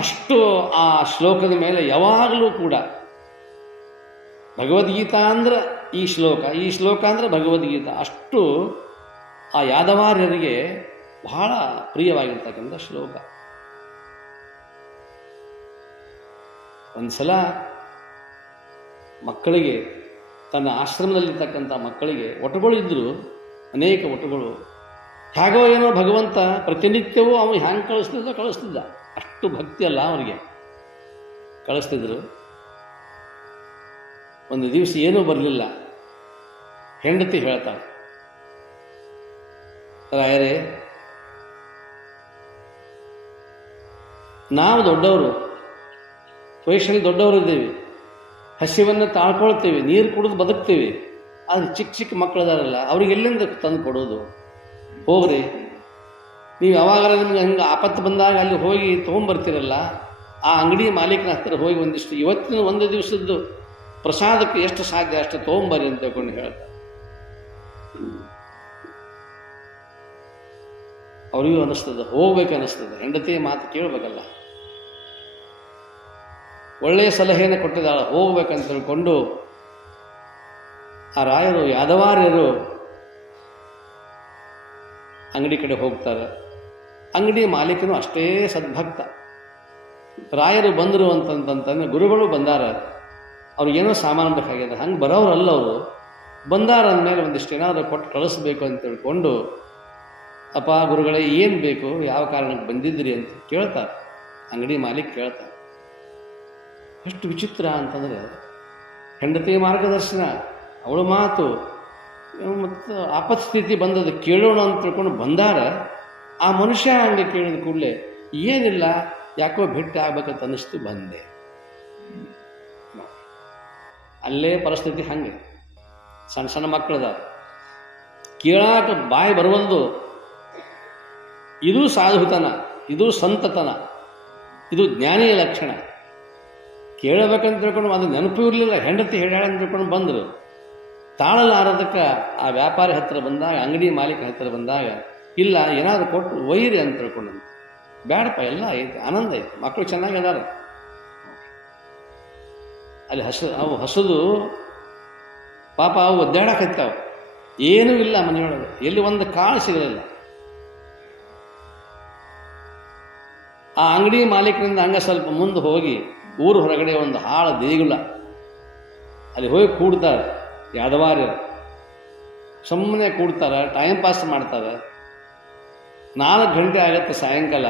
ಅಷ್ಟು ಆ ಶ್ಲೋಕದ ಮೇಲೆ ಯಾವಾಗಲೂ ಕೂಡ ಭಗವದ್ಗೀತಾ ಅಂದ್ರೆ ಈ ಶ್ಲೋಕ ಅಂದ್ರೆ ಭಗವದ್ಗೀತಾ, ಅಷ್ಟು ಆ ಯಾದವಾರ್ಯರಿಗೆ ಬಹಳ ಪ್ರಿಯವಾಗಿರ್ತಕ್ಕಂಥ ಶ್ಲೋಕ. ಒಂದ್ಸಲ ಮಕ್ಕಳಿಗೆ, ತನ್ನ ಆಶ್ರಮದಲ್ಲಿರ್ತಕ್ಕಂಥ ಮಕ್ಕಳಿಗೆ ಒಟುಗಳು ಇದ್ದರು, ಅನೇಕ ಒಟುಗಳು. ಹೇಗೋ ಏನೋ ಭಗವಂತ ಪ್ರತಿನಿತ್ಯವೂ ಅವನು ಹ್ಯಾಂಗೆ ಕಳಿಸ್ತಿದ್ದ. ಅಷ್ಟು ಭಕ್ತಿ ಅಲ್ಲ ಅವರಿಗೆ, ಕಳಿಸ್ತಿದ್ರು. ಒಂದು ದಿವಸ ಏನೂ ಬರಲಿಲ್ಲ. ಹೆಂಡತಿ ಹೇಳ್ತಾಳೆ, ರಾಯರೇ, ನಾವು ದೊಡ್ಡವರು, ವಯಸ್ಸಲ್ಲಿ ದೊಡ್ಡವರು ಇದ್ದೇವೆ, ಹಸಿವನ್ನು ತಾಳ್ಕೊಳ್ತೇವೆ, ನೀರು ಕುಡಿದು ಬದುಕ್ತೇವೆ. ಆದರೆ ಚಿಕ್ಕ ಚಿಕ್ಕ ಮಕ್ಕಳಿದಾರಲ್ಲ, ಅವ್ರಿಗೆ ಎಲ್ಲಿಂದ ತಂದು ಕೊಡೋದು? ಹೋಗ್ರಿ, ನೀವು ಯಾವಾಗಾರ ನಿಮ್ಗೆ ಹಂಗೆ ಆಪತ್ತು ಬಂದಾಗ ಅಲ್ಲಿ ಹೋಗಿ ತೊಗೊಂಬರ್ತೀರಲ್ಲ, ಆ ಅಂಗಡಿ ಮಾಲೀಕನ ಹತ್ತಿರ ಹೋಗಿ ಒಂದಿಷ್ಟು ಇವತ್ತಿನ ಒಂದು ದಿವಸದ್ದು ಪ್ರಸಾದಕ್ಕೆ ಎಷ್ಟು ಸಾಧ್ಯ ಅಷ್ಟು ತೊಗೊಂಬರ್ರಿ ಅಂತ ತಿಳ್ಕೊಂಡು ಹೇಳ್ತಾರೆ. ಅವರಿಗೂ ಅನ್ನಿಸ್ತದೆ, ಹೋಗ್ಬೇಕು ಅನ್ನಿಸ್ತದೆ. ಹೆಂಡತಿ ಮಾತು ಕೇಳಬೇಕಲ್ಲ. ಒಳ್ಳೆಯ ಸಲಹೆಯನ್ನು ಕೊಟ್ಟಿದ್ದಾಳೆ, ಹೋಗ್ಬೇಕಂತ ತಿಳ್ಕೊಂಡು ಆ ರಾಯರು, ಯಾದವಾರ್ಯರು ಅಂಗಡಿ ಕಡೆ ಹೋಗ್ತಾರೆ. ಅಂಗಡಿ ಮಾಲೀಕನು ಅಷ್ಟೇ ಸದ್ಭಕ್ತ. ರಾಯರು ಬಂದರು ಅಂತಂತಂದ್ರೆ ಗುರುಗಳು ಬಂದಾರ, ಅವ್ರಿಗೇನೋ ಸಾಮಾನು ಬೇಕಾಗಿದೆ, ಹಂಗೆ ಬರೋರಲ್ಲ ಅವರು. ಬಂದಾರ ಅಂದಮೇಲೆ ಒಂದಿಷ್ಟು ಏನಾದರೂ ಕೊಟ್ಟು ಕಳಿಸ್ಬೇಕು ಅಂತ ತಿಳ್ಕೊಂಡು, ಅಪ್ಪ ಗುರುಗಳೇ ಏನು ಬೇಕು, ಯಾವ ಕಾರಣಕ್ಕೆ ಬಂದಿದ್ರಿ ಅಂತ ಕೇಳ್ತಾರೆ. ಅಂಗಡಿ ಮಾಲೀಕ ಕೇಳ್ತಾರೆ. ಎಷ್ಟು ವಿಚಿತ್ರ ಅಂತಂದರೆ, ಹೆಂಡತಿ ಮಾರ್ಗದರ್ಶನ, ಅವಳ ಮಾತು, ಮತ್ತು ಆಪತ್ಸ್ಥಿತಿ ಬಂದದ್ದು ಕೇಳೋಣ ಅಂತ ತಿಳ್ಕೊಂಡು ಬಂದಾರ. ಆ ಮನುಷ್ಯ ಹಂಗೆ ಕೇಳಿದ ಕೂಡಲೇ ಏನಿಲ್ಲ, ಯಾಕೋ ಭೇಟಿ ಆಗ್ಬೇಕಂತ ಅನ್ನಿಸ್ತು, ಬಂದೆ. ಅಲ್ಲೇ ಪರಿಸ್ಥಿತಿ ಹಂಗೆ. ಸಣ್ಣ ಸಣ್ಣ ಮಕ್ಕಳದ ಕೇಳಾಕ ಬಾಯಿ ಬರುವಲ್ದು. ಇದು ಸಾಧುತನ, ಇದು ಸಂತತನ, ಇದು ಜ್ಞಾನಿಯ ಲಕ್ಷಣ. ಕೇಳಬೇಕಂತ ತಿಳ್ಕೊಂಡು ಅದು ನೆನಪು ಇರಲಿಲ್ಲ. ಹೆಂಡತಿ ಹೇಳ್ಯಾಳ ಅಂತ ತಿಳ್ಕೊಂಡು ಬಂದರು. ತಾಳಲಾರದಕ್ಕೆ ಆ ವ್ಯಾಪಾರಿ ಹತ್ತಿರ ಬಂದಾಗ, ಅಂಗಡಿ ಮಾಲೀಕ ಹತ್ತಿರ ಬಂದಾಗ, ಇಲ್ಲ ಏನಾದರೂ ಕೊಟ್ಟು ಒಯ್ಯಿರಿ ಅಂತ ತಿಳ್ಕೊಂಡು, ಬೇಡಪ್ಪ ಎಲ್ಲ ಐತೆ, ಆನಂದ ಐತೆ, ಮಕ್ಕಳು ಚೆನ್ನಾಗಿ ಅದಾರ. ಅಲ್ಲಿ ಅವು ಹಸುದು ಪಾಪ ಅವು ಒದ್ದಾಡಕತ್ತಾವ, ಏನೂ ಇಲ್ಲ ಮನೆಯೊಳಗೆ, ಎಲ್ಲಿ ಒಂದು ಕಾಳು ಸಿಗಲಿಲ್ಲ. ಆ ಅಂಗಡಿ ಮಾಲೀಕರಿಂದ ಹಂಗೆ ಸ್ವಲ್ಪ ಮುಂದೆ ಹೋಗಿ ಊರು ಹೊರಗಡೆ ಒಂದು ಹಾಳು ದೇಗುಲ, ಅಲ್ಲಿ ಹೋಗಿ ಕೂಡ್ತಾರೆ ಯಾದವಾರ್ಯರು. ಸುಮ್ಮನೆ ಕೂಡ್ತಾರೆ, ಟೈಮ್ ಪಾಸ್ ಮಾಡ್ತಾರೆ. 4 ಗಂಟೆ ಆಗತ್ತೆ ಸಾಯಂಕಾಲ.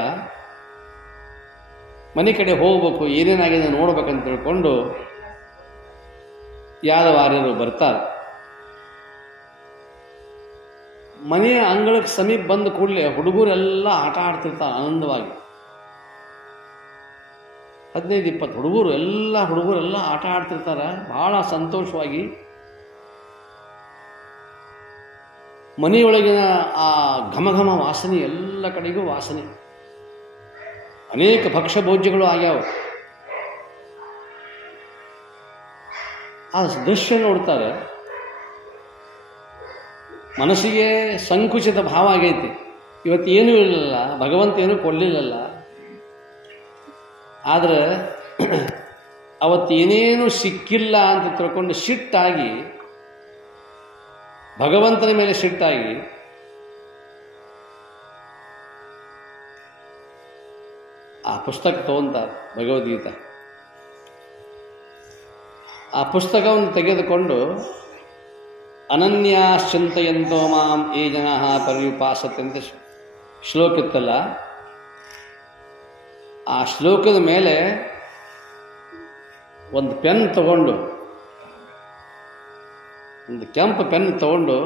ಮನೆ ಕಡೆ ಹೋಗ್ಬೇಕು, ಏನೇನಾಗಿದೆ ನೋಡ್ಬೇಕಂತ ತಿಳ್ಕೊಂಡು ಯಾದವಾರ್ಯರು ಬರ್ತಾರೆ. ಮನೆಯ ಅಂಗಳಕ್ಕೆ ಸಮೀಪ ಬಂದ ಕೂಡಲೇ ಹುಡುಗರೆಲ್ಲ ಆಟ ಆಡ್ತಿರ್ತಾರೆ ಆನಂದವಾಗಿ. 15-20 ಹುಡುಗರೆಲ್ಲ ಆಟ ಆಡ್ತಿರ್ತಾರೆ ಭಾಳ ಸಂತೋಷವಾಗಿ. ಮನೆಯೊಳಗಿನ ಆ ಘಮಘಮ ವಾಸನೆ, ಎಲ್ಲ ಕಡೆಗೂ ವಾಸನೆ. ಅನೇಕ ಭಕ್ಷ್ಯ ಭೋಜ್ಯಗಳು ಆಗ್ಯಾವ. ಆ ದೃಶ್ಯ ನೋಡ್ತಾರೆ, ಮನಸ್ಸಿಗೆ ಸಂಕುಚಿತ ಭಾವ ಆಗೈತಿ. ಇವತ್ತೇನೂ ಇರಲಿಲ್ಲ, ಭಗವಂತ ಏನೂ ಕೊಡಲಿಲ್ಲಲ್ಲ. ಆದರೆ ಅವತ್ತು ಏನೇನು ಸಿಕ್ಕಿಲ್ಲ ಅಂತ ತಿಳ್ಕೊಂಡು ಸಿಟ್ಟಾಗಿ, ಭಗವಂತನ ಮೇಲೆ ಸಿಟ್ಟಾಗಿ ಆ ಪುಸ್ತಕ ತಗೊಂತಾರೆ, ಭಗವದ್ಗೀತೆ. ಆ ಪುಸ್ತಕವನ್ನು ತೆಗೆದುಕೊಂಡು ಅನನ್ಯಾಶ್ಚಿಂತಯಂತೋ ಮಾಂ ಯೇ ಜನಾಃ ಪರ್ಯುಪಾಸತೆ ಅಂತ ಶ್ಲೋಕ ಇತ್ತಲ್ಲ, ಆ ಶ್ಲೋಕದ ಮೇಲೆ ಒಂದು ಪೆನ್ ತಗೊಂಡು, ಒಂದು ಕೆಂಪು ಪೆನ್ ತಗೊಂಡು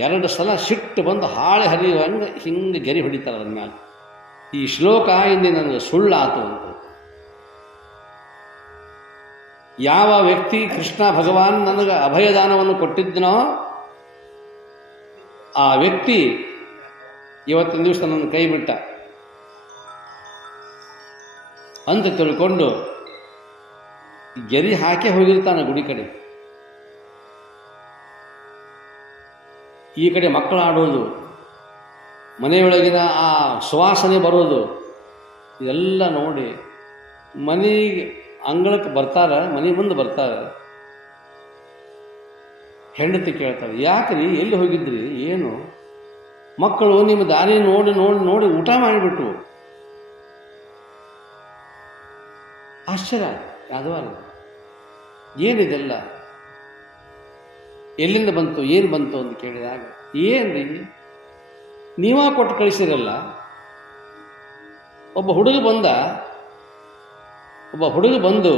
2 ಸಲ ಸಿಟ್ಟು ಬಂದು ಹಾಳೆ ಹರಿಯುವಂಗೆ ಹಿಂಗೆ ಗೆರಿ ಹೊಡಿತಾರೆ ಅದ್ರ ಮೇಲೆ. ಈ ಶ್ಲೋಕ ಇಂದು ನನಗೆ ಸುಳ್ಳಾತು ಅಂತ. ಯಾವ ವ್ಯಕ್ತಿ ಕೃಷ್ಣ ಭಗವಾನ್ ನನಗೆ ಅಭಯದಾನವನ್ನು ಕೊಟ್ಟಿದ್ದನೋ ಆ ವ್ಯಕ್ತಿ ಇವತ್ತಿನ ದಿವಸ ನನ್ನ ಕೈ ಬಿಟ್ಟ ಅಂತ ತಿಳ್ಕೊಂಡು ಗೆರಿ ಹಾಕಿ ಹೋಗಿರ್ತಾನೆ ಗುಡಿ ಕಡೆ. ಈ ಕಡೆ ಮಕ್ಕಳು ಆಡೋದು, ಮನೆಯೊಳಗಿನ ಆ ಸುವಾಸನೆ ಬರೋದು, ಇದೆಲ್ಲ ನೋಡಿ ಮನೆಗೆ ಅಂಗಳಕ್ಕೆ ಬರ್ತಾರೆ, ಮನೆ ಮುಂದೆ ಬರ್ತಾರೆ. ಹೆಂಡತಿ ಕೇಳ್ತಾರೆ, ಯಾಕ್ರಿ ಎಲ್ಲಿ ಹೋಗಿದ್ರಿ, ಏನು? ಮಕ್ಕಳು ನಿಮ್ಮ ದಾರಿ ನೋಡಿ ನೋಡಿ ನೋಡಿ ಊಟ ಮಾಡಿಬಿಟ್ಟು. ಆಶ್ಚರ್ಯ, ಯಾದವಾರ ಏನಿದೆಲ್ಲ, ಎಲ್ಲಿಂದ ಬಂತು, ಏನು ಬಂತು ಅಂತ ಕೇಳಿದಾಗ, ಏನ್ರಿ ನೀವಾ ಕೊಟ್ಟು ಕಳಿಸಿರಲ್ಲ. ಒಬ್ಬ ಹುಡುಗ ಬಂದು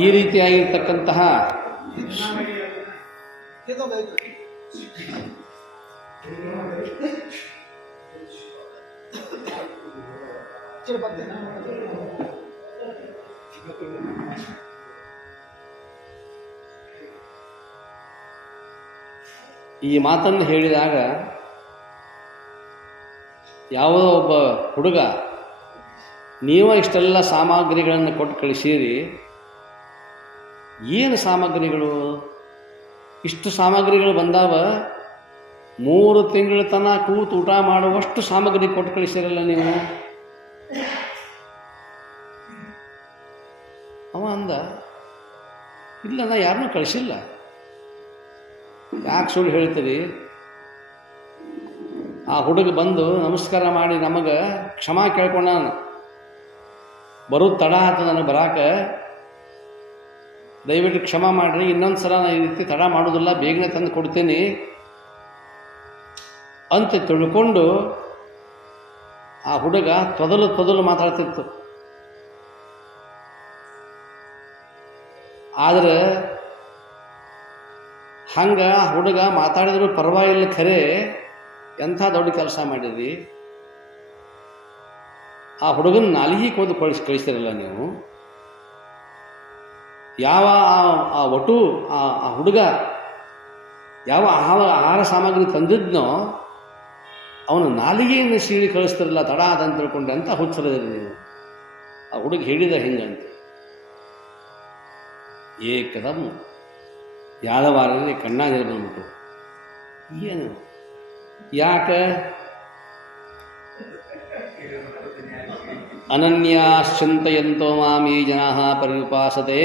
ಈ ರೀತಿಯಾಗಿರ್ತಕ್ಕಂತಹ ಈ ಮಾತನ್ನು ಹೇಳಿದಾಗ ಯಾವುದೋ ಒಬ್ಬ ಹುಡುಗ, ನೀವು ಇಷ್ಟೆಲ್ಲ ಸಾಮಗ್ರಿಗಳನ್ನು ಕೊಟ್ಟು ಕಳಿಸಿರಿ, ಏನು ಸಾಮಗ್ರಿಗಳು, ಇಷ್ಟು ಸಾಮಗ್ರಿಗಳು ಬಂದಾವ, 3 ತಿಂಗಳ ತನಕ ಕೂತು ಊಟ ಮಾಡುವಷ್ಟು ಸಾಮಗ್ರಿ ಕೊಟ್ಟು ಕಳಿಸಿರಲ್ಲ ನೀವು. ಅವ ಅಂದ, ಇಲ್ಲ ನಾ ಯಾರನ್ನೂ ಕಳಿಸಿಲ್ಲ. ಯಾಕೆ ಸುಳ್ಳು ಹೇಳ್ತೀರಿ? ಆ ಹುಡುಗ ಬಂದು ನಮಸ್ಕಾರ ಮಾಡಿ ನಮಗೆ ಕ್ಷಮಾ ಕೇಳ್ಕೊಂಡ, ಬರೋದು ತಡ ಆಯ್ತು ನನಗೆ ಬರಾಕ, ದಯವಿಟ್ಟು ಕ್ಷಮಾ ಮಾಡಿರಿ, ಇನ್ನೊಂದು ಸಲ ನಾನು ಈ ರೀತಿ ತಡ ಮಾಡೋದಿಲ್ಲ, ಬೇಗನೆ ತಂದು ಕೊಡ್ತೀನಿ ಅಂತ ತಿಳ್ಕೊಂಡು ಆ ಹುಡುಗ ತೊದಲು ಮಾತಾಡ್ತಿತ್ತು. ಆದರೆ ಹಂಗೆ ಆ ಹುಡುಗ ಮಾತಾಡಿದ್ರು ಪರವಾಗಿಲ್ಲ, ಖರೆ ಎಂಥ ದೊಡ್ಡ ಕೆಲಸ ಮಾಡಿದ್ರಿ. ಆ ಹುಡುಗನ ನಾಲಿಗೆ ಕೋದು ಕಳಿಸ್ತಿರಲ್ಲ ನೀವು. ಯಾವ ಆ ಹುಡುಗ ಯಾವ ಆಹಾರ ಸಾಮಗ್ರಿ ತಂದಿದ್ನೋ ಅವನು ನಾಲಿಗೆಯನ್ನು ಸೀಳಿ ಕಳಿಸ್ತಿರಲ್ಲ, ತಡ ಆದಂತ ತಿಳ್ಕೊಂಡೆ ಅಂತ ಹುಚ್ಚರದಿರಿ ನೀವು. ಆ ಹುಡುಗ ಹೇಳಿದ ಹಿಂಗಂತ ಏಕದಮ್ ಯಾದವಾರದಲ್ಲಿ ಕಣ್ಣಾಗಿರಿ ಬಂದ್ಬಿಟ್ಟು, ಏನು ಯಾಕೆ ಅನನ್ಯಾಶ್ಚಿಂತಯಂತೋ ಮಾಂ ಯೇ ಜನಾಃ ಪರ್ಯುಪಾಸತೆ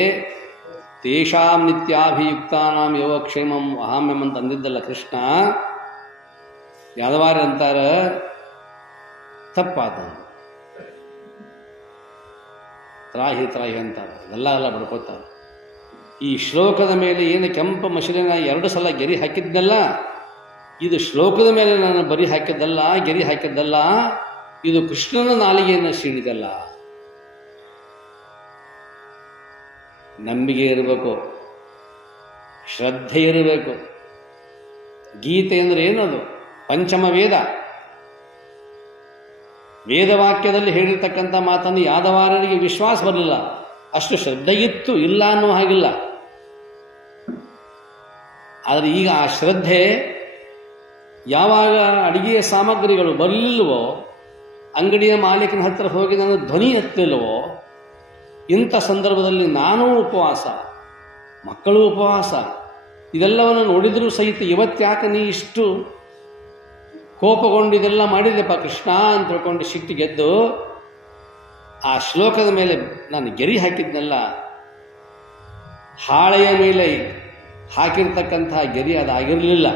ತೇಷಾಂ ನಿತ್ಯಾಭಿಯುಕ್ತಾನಾಂ ಯೋಗಕ್ಷೇಮಂ ಅಹಾಮ್ಯಂ ಅಂತ ಅಂದಿದ್ದಲ್ಲ ಕೃಷ್ಣ. ಯಾದವಾರ ಅಂತಾರೆ ತಪ್ಪಾದ, ತ್ರಾಹಿ ಅಂತಾರೆ, ಎಲ್ಲ ಬಡ್ಕೋತಾರೆ. ಈ ಶ್ಲೋಕದ ಮೇಲೆ ಏನು ಕೆಂಪು ಮಷಿಲಿನ 2 ಸಲ ಗೆರಿ ಹಾಕಿದ್ನಲ್ಲ, ಇದು ಶ್ಲೋಕದ ಮೇಲೆ ನಾನು ಗೆರಿ ಹಾಕಿದ್ದಲ್ಲ, ಇದು ಕೃಷ್ಣನ ನಾಲಿಗೆಯನ್ನು ಸೀಳಿದಲ್ಲ. ನಂಬಿಕೆ ಇರಬೇಕು, ಶ್ರದ್ಧೆ ಇರಬೇಕು. ಗೀತೆ ಅಂದರೆ ಏನದು? ಪಂಚಮ ವೇದ. ವೇದವಾಕ್ಯದಲ್ಲಿ ಹೇಳಿರ್ತಕ್ಕಂಥ ಮಾತನ್ನು ಯಾದವಾರರಿಗೆ ವಿಶ್ವಾಸ ಬರಲಿಲ್ಲ, ಅಷ್ಟು ಶ್ರದ್ಧೆ ಇತ್ತು, ಇಲ್ಲ ಅನ್ನೋ ಹಾಗಿಲ್ಲ. ಆದರೆ ಈಗ ಆ ಶ್ರದ್ಧೆ ಯಾವಾಗ ಅಡಿಗೆಯ ಸಾಮಗ್ರಿಗಳು ಬರಲಿಲ್ಲವೋ ಅಂಗಡಿಯ ಮಾಲೀಕನ ಹತ್ತಿರ ಹೋಗಿ ನಾನು ಧ್ವನಿ ಎತ್ತಿಲ್ಲವೋ, ಇಂಥ ಸಂದರ್ಭದಲ್ಲಿ ನಾನೂ ಉಪವಾಸ, ಮಕ್ಕಳು ಉಪವಾಸ, ಇದೆಲ್ಲವನ್ನು ನೋಡಿದರೂ ಸಹಿತ ಇವತ್ತ್ಯಾಕೆ ನೀ ಇಷ್ಟು ಕೋಪಗೊಂಡು ಇದೆಲ್ಲ ಮಾಡಿದೆಪ್ಪ ಕೃಷ್ಣ ಅಂತ ತಿಳ್ಕೊಂಡು ಸಿಟ್ಟಿಗೆದ್ದು ಆ ಶ್ಲೋಕದ ಮೇಲೆ ನಾನು ಗೆರಿ ಹಾಕಿದ್ನಲ್ಲ, ಹಾಳೆಯ ಮೇಲೆ ಹಾಕಿರ್ತಕ್ಕಂತಹ ಗೆರಿ ಅದಾಗಿರಲಿಲ್ಲ.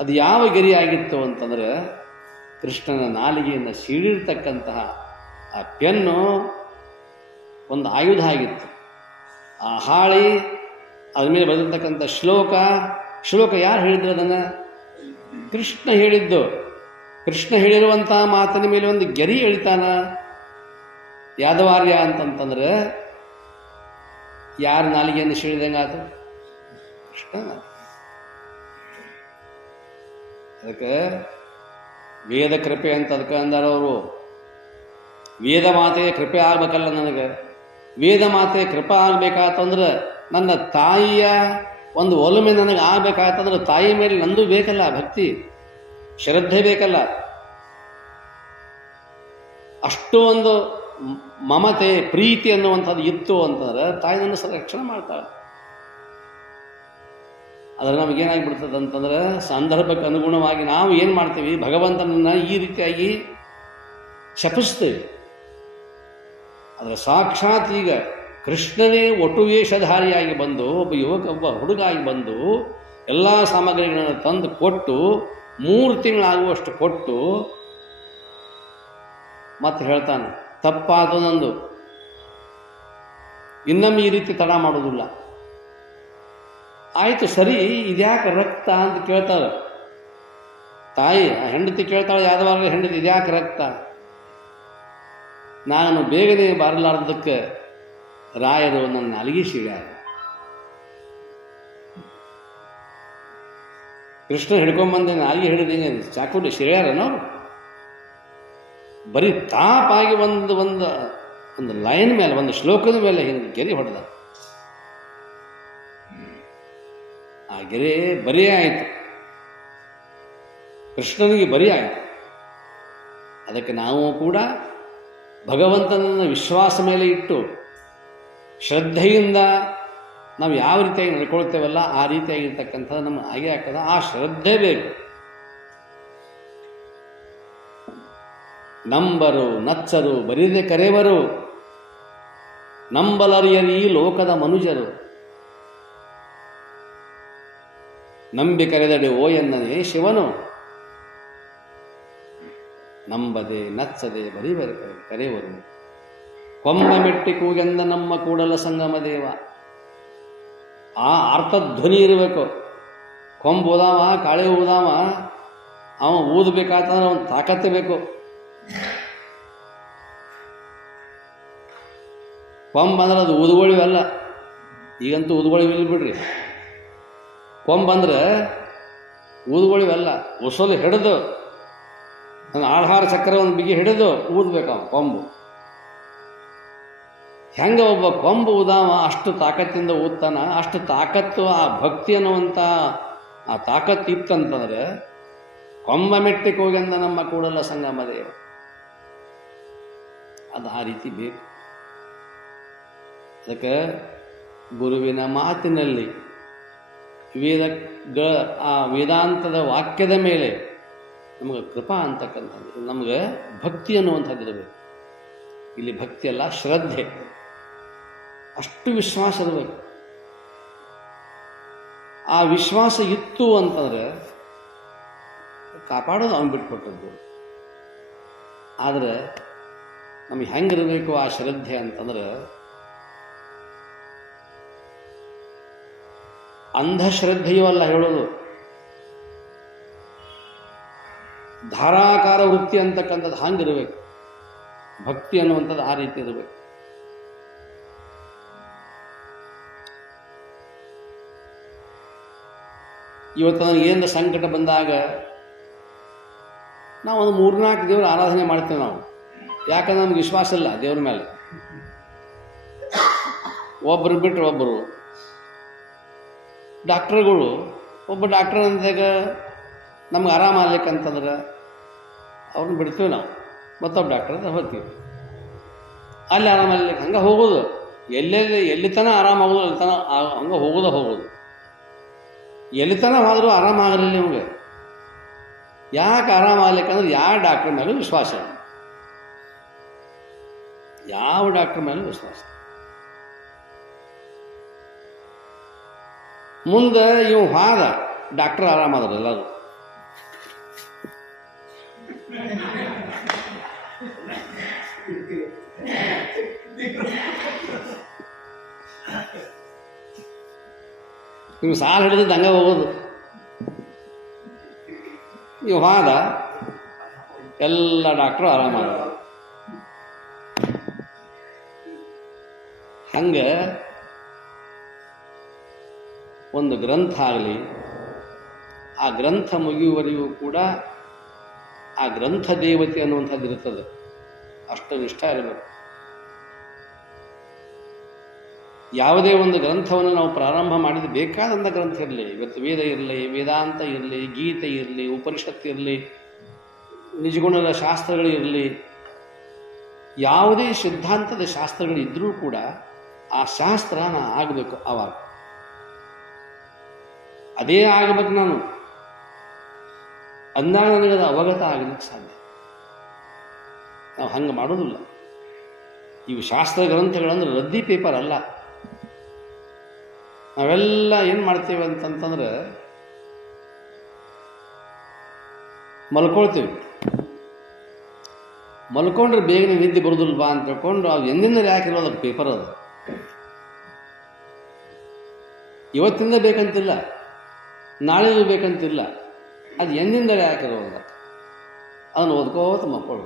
ಅದು ಯಾವ ಗೆರಿ ಆಗಿತ್ತು ಅಂತಂದ್ರೆ ಕೃಷ್ಣನ ನಾಲಿಗೆಯನ್ನು ಸೀಳಿರ್ತಕ್ಕಂತಹ ಆ ಪೆನ್ನು ಒಂದು ಆಯುಧ ಆಗಿತ್ತು. ಆ ಹಾಳಿ, ಅದ್ರ ಮೇಲೆ ಬರೆದಿರ್ತಕ್ಕಂಥ ಶ್ಲೋಕ ಯಾರು ಹೇಳಿದ್ರು ಅದನ್ನು? ಕೃಷ್ಣ ಹೇಳಿದ್ದು. ಕೃಷ್ಣ ಹೇಳಿರುವಂತಹ ಮಾತಿನ ಮೇಲೆ ಒಂದು ಗೆರಿ ಎಳಿತಾನ ಯಾದವಾರ್ಯ ಅಂತಂತಂದ್ರೆ ಯಾರ ನಾಲಿಗೆಯನ್ನು ಸೀಳಿದಂಗಾತು? ಕೃಷ್ಣ. ಅದಕ್ಕೆ ವೇದ ಕೃಪೆ ಅಂತ ಅದಕ್ಕೆ ಅಂದಾರ ಅವರು. ವೇದ ಮಾತೆಯ ಕೃಪೆ ಆಗ್ಬೇಕಲ್ಲ ನನಗೆ. ವೇದ ಮಾತೆಯ ಕೃಪೆ ಆಗ್ಬೇಕಾತಂದ್ರೆ ನನ್ನ ತಾಯಿಯ ಒಂದು ಒಲುಮೆ ನನಗೆ ಆಗ್ಬೇಕಾಯ್ತಂದ್ರೆ ತಾಯಿ ಮೇಲೆ ನಂದು ಬೇಕಲ್ಲ, ಭಕ್ತಿ ಶ್ರದ್ಧೆ ಬೇಕಲ್ಲ. ಅಷ್ಟು ಒಂದು ಮಮತೆ ಪ್ರೀತಿ ಅನ್ನುವಂಥದ್ದು ಇತ್ತು ಅಂತಂದ್ರೆ ತಾಯಿ ನನ್ನ ರಕ್ಷಣೆ ಮಾಡ್ತಾಳೆ. ಆದರೆ ನಮಗೇನಾಗಿಬಿಡ್ತದೆ ಅಂತಂದ್ರೆ ಸಂದರ್ಭಕ್ಕೆ ಅನುಗುಣವಾಗಿ ನಾವು ಏನು ಮಾಡ್ತೀವಿ, ಭಗವಂತನನ್ನು ಈ ರೀತಿಯಾಗಿ ಶಪಿಸ್ತೇವೆ. ಆದರೆ ಸಾಕ್ಷಾತ್ ಈಗ ಕೃಷ್ಣನೇ ಒಟ್ಟು ವೇಷಧಾರಿಯಾಗಿ ಬಂದು ಒಬ್ಬ ಹುಡುಗಾಗಿ ಬಂದು ಎಲ್ಲ ಸಾಮಗ್ರಿಗಳನ್ನು ತಂದು ಕೊಟ್ಟು 3 ತಿಂಗಳಾಗುವಷ್ಟು ಕೊಟ್ಟು ಮತ್ತೆ ಹೇಳ್ತಾನೆ, ತಪ್ಪಾದು ನಂದು, ಇನ್ನೊಮ್ಮೆ ಈ ರೀತಿ ತಡ ಮಾಡೋದಿಲ್ಲ. ಆಯಿತು ಸರಿ, ಇದ್ಯಾಕೆ ರಕ್ತ ಅಂತ ಕೇಳ್ತಾಳೆ ತಾಯಿ. ಹೆಂಡತಿ ಕೇಳ್ತಾಳೆ, ಯಾದವಾರ ಹೆಂಡತಿ, ಇದ್ಯಾಕೆ ರಕ್ತ? ನಾನು ಬೇಗನೆ ಬರಲಾರ್ದಕ್ಕೆ ರಾಯರು ನನ್ನ ನಾಲಿಗೆ ಸೀಳ್ಯಾರ. ಕೃಷ್ಣ ಹಿಡ್ಕೊಂಬಂದೆ ನಾಲಿಗೆ ಹಿಡಿದೇನೆ ಚಾಕುಲಿ ಸೀಳ್ಯಾರನವ್ರು. ಬರೀ ತಾಪಾಗಿ ಒಂದು ಲೈನ್ ಮೇಲೆ, ಒಂದು ಶ್ಲೋಕದ ಮೇಲೆ ಹಿಂಗೆ ಗೆರೆ ಹೊಡೆದ. ಆ ಗೆರೆ ಬರೀ ಆಯಿತು, ಕೃಷ್ಣನಿಗೆ ಬರೀ ಆಯಿತು. ಅದಕ್ಕೆ ನಾವು ಕೂಡ ಭಗವಂತನನ್ನು ವಿಶ್ವಾಸ ಮೇಲೆ ಇಟ್ಟು ಶ್ರದ್ಧೆಯಿಂದ ನಾವು ಯಾವ ರೀತಿಯಾಗಿ ನಡ್ಕೊಳ್ತೇವಲ್ಲ ಆ ರೀತಿಯಾಗಿರ್ತಕ್ಕಂಥದ್ದು ನಮ್ಮ ಹಾಗೆ ಆಗ್ತದ. ಆ ಶ್ರದ್ಧೆ ಬೇಕು. ನಂಬರು ನಚ್ಚರು ಬರಿದೆ ಕರೆವರು, ನಂಬಲರಿಯರಿ ಲೋಕದ ಮನುಜರು, ನಂಬಿ ಕರೆದಡೆ ಓ ಎನ್ನನೇ ಶಿವನು, ನಂಬದೆ ನಚ್ಚದೆ ಬರಿಬರಿ ಕರೆವರು, ಕೊಂಬ ಮೆಟ್ಟಿ ಕೂಗೆಂದ ನಮ್ಮ ಕೂಡಲ ಸಂಗಮ ದೇವ. ಆ ಅರ್ಥಧ್ವನಿ ಇರಬೇಕು. ಕೊಂಬು ಊದಾವ, ಕಾಳೆ ಊದಾವ, ಅವ ಊದಬೇಕಾತಂದ್ರೆ ಅವನು ತಾಕತ್ತೆ ಬೇಕು. ಕೊಂಬಂದ್ರೆ ಅದು ಊದುಗಳಿವಲ್ಲ, ಈಗಂತೂ ಊದುಗಳಿವಿಲ್ಲ ಬಿಡ್ರಿ. ಕೊಂಬಂದ್ರೆ ಊದುಗಳಿವಲ್ಲ, ಉಸಲು ಹಿಡಿದು ನನ್ನ ಆಹಾರ ಚಕ್ರ ಒಂದು ಬಿಗಿ ಹಿಡಿದು ಊದಬೇಕು ಅವ ಕೊಂಬು. ಹೆಂಗೆ ಒಬ್ಬ ಕೊಂಬು ಉದಾವ ಅಷ್ಟು ತಾಕತ್ತಿಂದ ಊದ್ತಾನ, ಅಷ್ಟು ತಾಕತ್ತು ಆ ಭಕ್ತಿ ಅನ್ನುವಂಥ ಆ ತಾಕತ್ತು ಇತ್ತಂತಂದ್ರೆ ಕೊಂಬ ಮೆಟ್ಟಿಗೆ ಹೋಗಂದ ನಮ್ಮ ಕೂಡಲ ಸಂಗಮ ದೇವ. ಅದು ಆ ರೀತಿ ಬೇಕು. ಅದಕ್ಕೆ ಗುರುವಿನ ಮಾತಿನಲ್ಲಿ ಆ ವೇದಾಂತದ ವಾಕ್ಯದ ಮೇಲೆ ನಮಗೆ ಕೃಪಾ ಅಂತಕ್ಕಂಥದ್ದು, ನಮಗೆ ಭಕ್ತಿ ಅನ್ನುವಂಥದ್ದು ಇರಬೇಕು. ಇಲ್ಲಿ ಭಕ್ತಿ ಅಲ್ಲ, ಶ್ರದ್ಧೆ. ಅಷ್ಟು ವಿಶ್ವಾಸ ಇರಬೇಕು. ಆ ವಿಶ್ವಾಸ ಇತ್ತು ಅಂತಂದ್ರೆ ಕಾಪಾಡೋದು ಅವನು ಬಿಟ್ಕೊಟ್ಟದ್ದು. ಆದರೆ ನಮಗೆ ಹೆಂಗಿರಬೇಕು ಆ ಶ್ರದ್ಧೆ ಅಂತಂದ್ರೆ, ಅಂಧಶ್ರದ್ಧೆಯೂ ಅಲ್ಲ ಹೇಳೋದು, ಧಾರಾಕಾರ ವೃತ್ತಿ ಅಂತಕ್ಕಂಥದ್ದು ಹಂಗಿರಬೇಕು. ಭಕ್ತಿ ಅನ್ನುವಂಥದ್ದು ಆ ರೀತಿ ಇರಬೇಕು. ಇವತ್ತು ನನಗೇನು ಸಂಕಟ ಬಂದಾಗ ನಾವು ಒಂದು 3-4 ದೇವರ ಆರಾಧನೆ ಮಾಡ್ತೇವೆ ನಾವು. ಯಾಕಂದ್ರೆ ನಮ್ಗೆ ವಿಶ್ವಾಸ ಇಲ್ಲ ದೇವ್ರ ಮೇಲೆ. ಒಬ್ಬರು ಬಿಟ್ಟರೆ ಒಬ್ಬರು ಡಾಕ್ಟರ್ಗಳು ಒಬ್ಬ ಡಾಕ್ಟರ್ ಅಂದಾಗ ನಮ್ಗೆ ಆರಾಮಾಗ್ಲಿಕ್ಕಂತಂದ್ರೆ ಅವ್ರನ್ನ ಬಿಡ್ತೀವಿ ನಾವು, ಮತ್ತೊಬ್ಬ ಡಾಕ್ಟರ್ ಅಂತ ಹೋಗ್ತೀವಿ. ಅಲ್ಲಿ ಆರಾಮಾಗ್ಲಿಕ್ಕೆ ಹಂಗೆ ಹೋಗೋದು, ಎಲ್ಲಿ ತನಕ ಆರಾಮಾಗೋದು ಅಲ್ಲಿ ತನಕ ಹಂಗೆ ಹೋಗೋದು. ಎಲ್ಲಿ ತನಕ ಹೋದರೂ ಆರಾಮಾಗಲಿಲ್ಲ ನಿಮಗೆ. ಯಾಕೆ ಆರಾಮಾಗ್ಲಿಕ್ಕಂದ್ರೆ ಯಾವ ಡಾಕ್ಟ್ರ್ ಮೇಲೂ ವಿಶ್ವಾಸ ಇಲ್ಲ, ಯಾವ ಡಾಕ್ಟ್ರ್ ಮೇಲೂ ವಿಶ್ವಾಸ. ಮುಂದೆ ಇವು ಹಾದ ಡಾಕ್ಟರ್ ಆರಾಮಾದ್ರೆ ಎಲ್ಲರೂ. ನೀವು ಸಾಲ ಹಿಡಿದು ಹಂಗೆ ಹೋಗೋದು. ನೀವು ಹಾದ ಎಲ್ಲ ಡಾಕ್ಟ್ರು ಆರಾಮಾದ. ಹಂಗೆ ಒಂದು ಗ್ರಂಥ ಆಗಲಿ, ಆ ಗ್ರಂಥ ಮುಗಿಯುವವರೆಗೂ ಕೂಡ ಆ ಗ್ರಂಥ ದೇವತೆ ಅನ್ನುವಂಥದ್ದು ಇರ್ತದೆ, ಅಷ್ಟು ನಿಷ್ಠ ಇರಬೇಕು. ಯಾವುದೇ ಒಂದು ಗ್ರಂಥವನ್ನು ನಾವು ಪ್ರಾರಂಭ ಮಾಡಿದ ಬೇಕಾದಂಥ ಗ್ರಂಥ ಇರಲಿ, ಇವತ್ತು ವೇದ ಇರಲಿ, ವೇದಾಂತ ಇರಲಿ, ಗೀತೆ ಇರಲಿ, ಉಪನಿಷತ್ತು ಇರಲಿ, ನಿಜಗುಣದ ಶಾಸ್ತ್ರಗಳು ಇರಲಿ, ಯಾವುದೇ ಸಿದ್ಧಾಂತದ ಶಾಸ್ತ್ರಗಳಿದ್ದರೂ ಕೂಡ ಆ ಶಾಸ್ತ್ರ ಆಗಬೇಕು. ಆವಾಗ ಅದೇ ಆಗಬೇಕು. ನಾನು ಅಂದಾಗ ನನಗದು ಅವಗತ ಆಗಲಿಕ್ಕೆ ಸಾಧ್ಯ. ನಾವು ಹಂಗೆ ಮಾಡೋದಿಲ್ಲ. ಇವು ಶಾಸ್ತ್ರ ಗ್ರಂಥಗಳಂದ್ರೆ ರದ್ದಿ ಪೇಪರ್ ಅಲ್ಲ. ನಾವೆಲ್ಲ ಏನು ಮಾಡ್ತೇವೆ ಅಂತಂತಂದ್ರೆ ಮಲ್ಕೊಳ್ತೇವೆ. ಮಲ್ಕೊಂಡ್ರೆ ಬೇಗನೆ ನಿದ್ದೆ ಬರೋದಿಲ್ವಾ ಅಂತ ತಿಳ್ಕೊಂಡು ಅದು ಎಂದಿಂದ ಯಾಕಿರೋದು, ಅದು ಪೇಪರ್ ಅದು. ಇವತ್ತಿಂದ ಬೇಕಂತಿಲ್ಲ, ನಾಳೆದು ಬೇಕಂತಿಲ್ಲ, ಅದು ಎಂದಿಂದಲೇ ಹಾಕಿರೋದ. ಅದನ್ನು ಓದ್ಕೋತ ಮಕ್ಕಳು.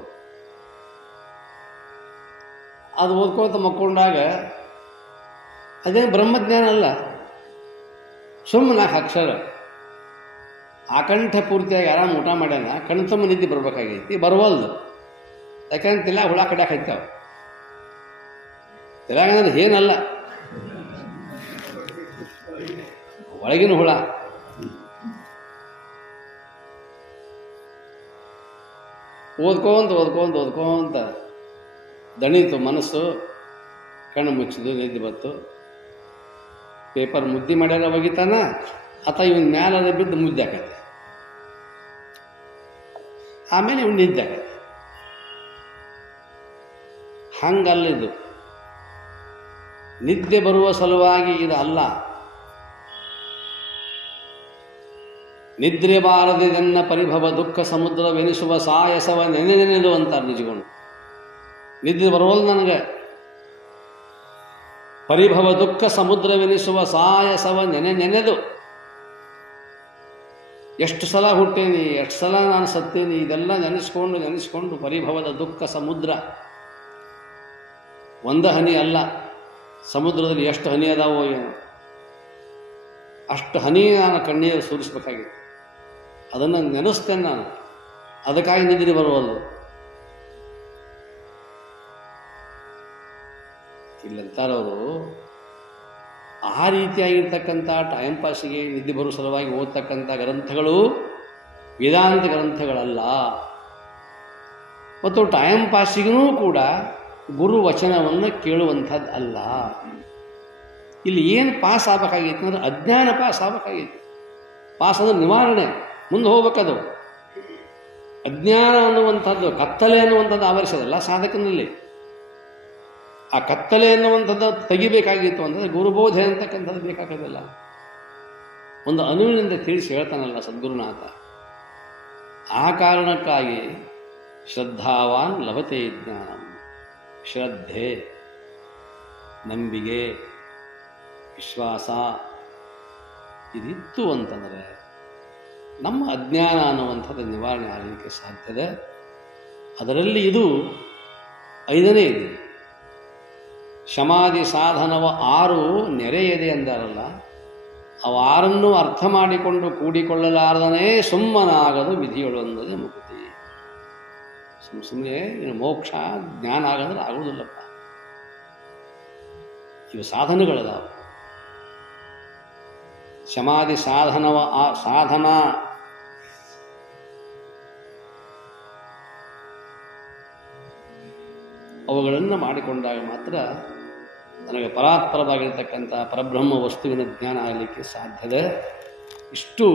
ಅದು ಓದ್ಕೋತ ಮಕ್ಕೊಂಡಾಗ ಅದೇನು ಬ್ರಹ್ಮಜ್ಞಾನ ಅಲ್ಲ, ಸುಮ್ಮನೆ 4 ಅಕ್ಷರ. ಆಕಂಠ ಪೂರ್ತಿಯಾಗಿ ಆರಾಮ ಊಟ ಮಾಡ್ಯಾನ, ಕಣ್ತಮ್ಮ ನಿದ್ದೆ ಬರ್ಬೇಕಾಗೈತಿ, ಬರವಲ್ದು. ಯಾಕಂದ್ರೆ ತಿಲ್ಲಾಗ ಹುಳ ಕಡ್ಯಾಕ ಹೈತಾವ. ತಿಲ್ಲಾಗಂದ್ರೆ ಏನಲ್ಲ, ಒಳಗಿನ ಹುಳ. ಓದ್ಕೊಂತ ದಣಿತು ಮನಸ್ಸು, ಕಣ್ಣು ಮುಚ್ಚಿದು, ನಿದ್ದೆ ಬತ್ತು. ಪೇಪರ್ ಮುದ್ದೆ ಮಾಡ್ಯಾರ ಒಗಿತಾನ, ಅಥವಾ ಇವನ್ ಮ್ಯಾಲ ಬಿದ್ದು ಮುದ್ದೆ ಹಾಕೈತೆ, ಆಮೇಲೆ ಇವನು ನಿದ್ದೆ ಹಾಕೈತೆ. ಹಂಗಲ್ಲಿದ್ದು ನಿದ್ದೆ ಬರುವ ಸಲುವಾಗಿ ಇದು ಅಲ್ಲ. ನಿದ್ರೆ ಬಾರದಿದೆನ್ನ ಪರಿಭವ ದುಃಖ ಸಮುದ್ರವೆನಿಸುವ ಸಾಯಸವ ನೆನೆದು ಅಂತಾರೆ ನಿಜಗೊಂಡು. ನಿದ್ರೆ ಬರೋಲ್ಲ ನನಗೆ. ಪರಿಭವ ದುಃಖ ಸಮುದ್ರವೆನಿಸುವ ಸಾಯಸವ ನೆನೆದು ಎಷ್ಟು ಸಲ ಹುಟ್ಟೇನಿ, ಎಷ್ಟು ಸಲ ನಾನು ಸತ್ತೇನಿ, ಇದೆಲ್ಲ ನೆನೆಸ್ಕೊಂಡು ಪರಿಭವದ ದುಃಖ ಸಮುದ್ರ. ಒಂದು ಹನಿ ಅಲ್ಲ, ಸಮುದ್ರದಲ್ಲಿ ಎಷ್ಟು ಹನಿ ಅದಾವೋ ಏನೋ, ಅಷ್ಟು ಹನಿ ನಾನು ಕಣ್ಣೀರು ಸುರಿಸ್ಬೇಕಾಗಿತ್ತು. ಅದನ್ನು ನೆನೆಸ್ತೇನೆ ನಾನು, ಅದಕ್ಕಾಗಿ ನಿದ್ರೆ ಬರುವಲ್ದು. ಇಲ್ಲಂತಾರವರು ಆ ರೀತಿಯಾಗಿರ್ತಕ್ಕಂಥ ಟೈಮ್ ಪಾಸಿಗೆ ನಿದ್ದೆ ಬರುವ ಸಲುವಾಗಿ ಓದ್ತಕ್ಕಂಥ ಗ್ರಂಥಗಳು ವೇದಾಂತ ಗ್ರಂಥಗಳಲ್ಲ. ಮತ್ತು ಟೈಮ್ ಪಾಸಿಗೂ ಕೂಡ ಗುರು ವಚನವನ್ನು ಕೇಳುವಂಥದ್ದು ಅಲ್ಲ. ಇಲ್ಲಿ ಏನು ಪಾಸ್ ಆಗಬೇಕಾಗಿತ್ತು ಅಂದ್ರೆ ಅಜ್ಞಾನ ಪಾಸ್ ಆಗಬೇಕಾಗಿತ್ತು. ಪಾಸ್ ಅಂದ್ರೆ ನಿವಾರಣೆ, ಮುಂದೆ ಹೋಗ್ಬೇಕದು. ಅಜ್ಞಾನ ಅನ್ನುವಂಥದ್ದು, ಕತ್ತಲೆ ಅನ್ನುವಂಥದ್ದು ಆವರಿಸೋದಲ್ಲ ಸಾಧಕನಲ್ಲಿ. ಆ ಕತ್ತಲೆ ಅನ್ನುವಂಥದ್ದು ತೆಗಿಬೇಕಾಗಿತ್ತು ಅಂತಂದರೆ ಗುರುಬೋಧೆ ಅಂತಕ್ಕಂಥದ್ದು ಬೇಕಾಗೋದಿಲ್ಲ. ಒಂದು ಅನುವಿನಿಂದ ತಿಳಿಸಿ ಹೇಳ್ತಾನಲ್ಲ ಸದ್ಗುರುನಾಥ. ಆ ಕಾರಣಕ್ಕಾಗಿ ಶ್ರದ್ಧಾವಾನ್ ಲಭತೆ ಜ್ಞಾನ. ಶ್ರದ್ಧೆ, ನಂಬಿಕೆ, ವಿಶ್ವಾಸ ಇದಿತ್ತು ಅಂತಂದರೆ ನಮ್ಮ ಅಜ್ಞಾನ ಅನ್ನುವಂಥದ್ದು ನಿವಾರಣೆ ಆಗಲಿಕ್ಕೆ ಸಾಧ್ಯತೆ. ಅದರಲ್ಲಿ ಇದು 5ನೇ ಇದೆ. ಶಮಾಧಿ ಸಾಧನವ 6 ನೆರೆಯದೆ ಎಂದಾರಲ್ಲ, ಅವು 6ನ್ನು ಅರ್ಥ ಮಾಡಿಕೊಂಡು ಕೂಡಿಕೊಳ್ಳಲಾರದನೇ ಸುಮ್ಮನಾಗದು ವಿಧಿಯೊಳೊಂದದೆ ಮುಕ್ತಿ. ಸುಮ್ಮನೆ ಇನ್ನು ಮೋಕ್ಷ ಜ್ಞಾನ ಆಗಂದ್ರೆ ಆಗುವುದಿಲ್ಲಪ್ಪ. ಇವು ಸಾಧನಗಳದಾವ. ಶಮಾಧಿ ಸಾಧನಾ ಅವುಗಳನ್ನು ಮಾಡಿಕೊಂಡಾಗ ಮಾತ್ರ ನನಗೆ ಪರಾತ್ಪರವಾಗಿರ್ತಕ್ಕಂಥ ಪರಬ್ರಹ್ಮ ವಸ್ತುವಿನ ಜ್ಞಾನ ಆಗಲಿಕ್ಕೆ ಸಾಧ್ಯದೆ. ಇಷ್ಟು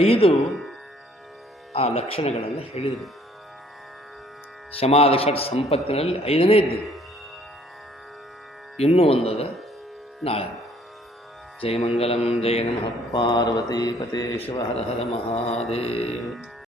5 ಆ ಲಕ್ಷಣಗಳನ್ನು ಹೇಳಿದರು. ಶಮಾಧಿ ಷಟ್ ಸಂಪತ್ತಿನಲ್ಲಿ 5ನೇ ಇದ್ದಿದೆ. ಇನ್ನೂ ಒಂದದ ನಾಳೆ. ಜಯ ಮಂಗಲಂ ಜಯ ನಮಃ ಪಾರ್ವತೀಪತೆ ಶಿವ ಹರ ಹರ ಮಹಾದೇವ.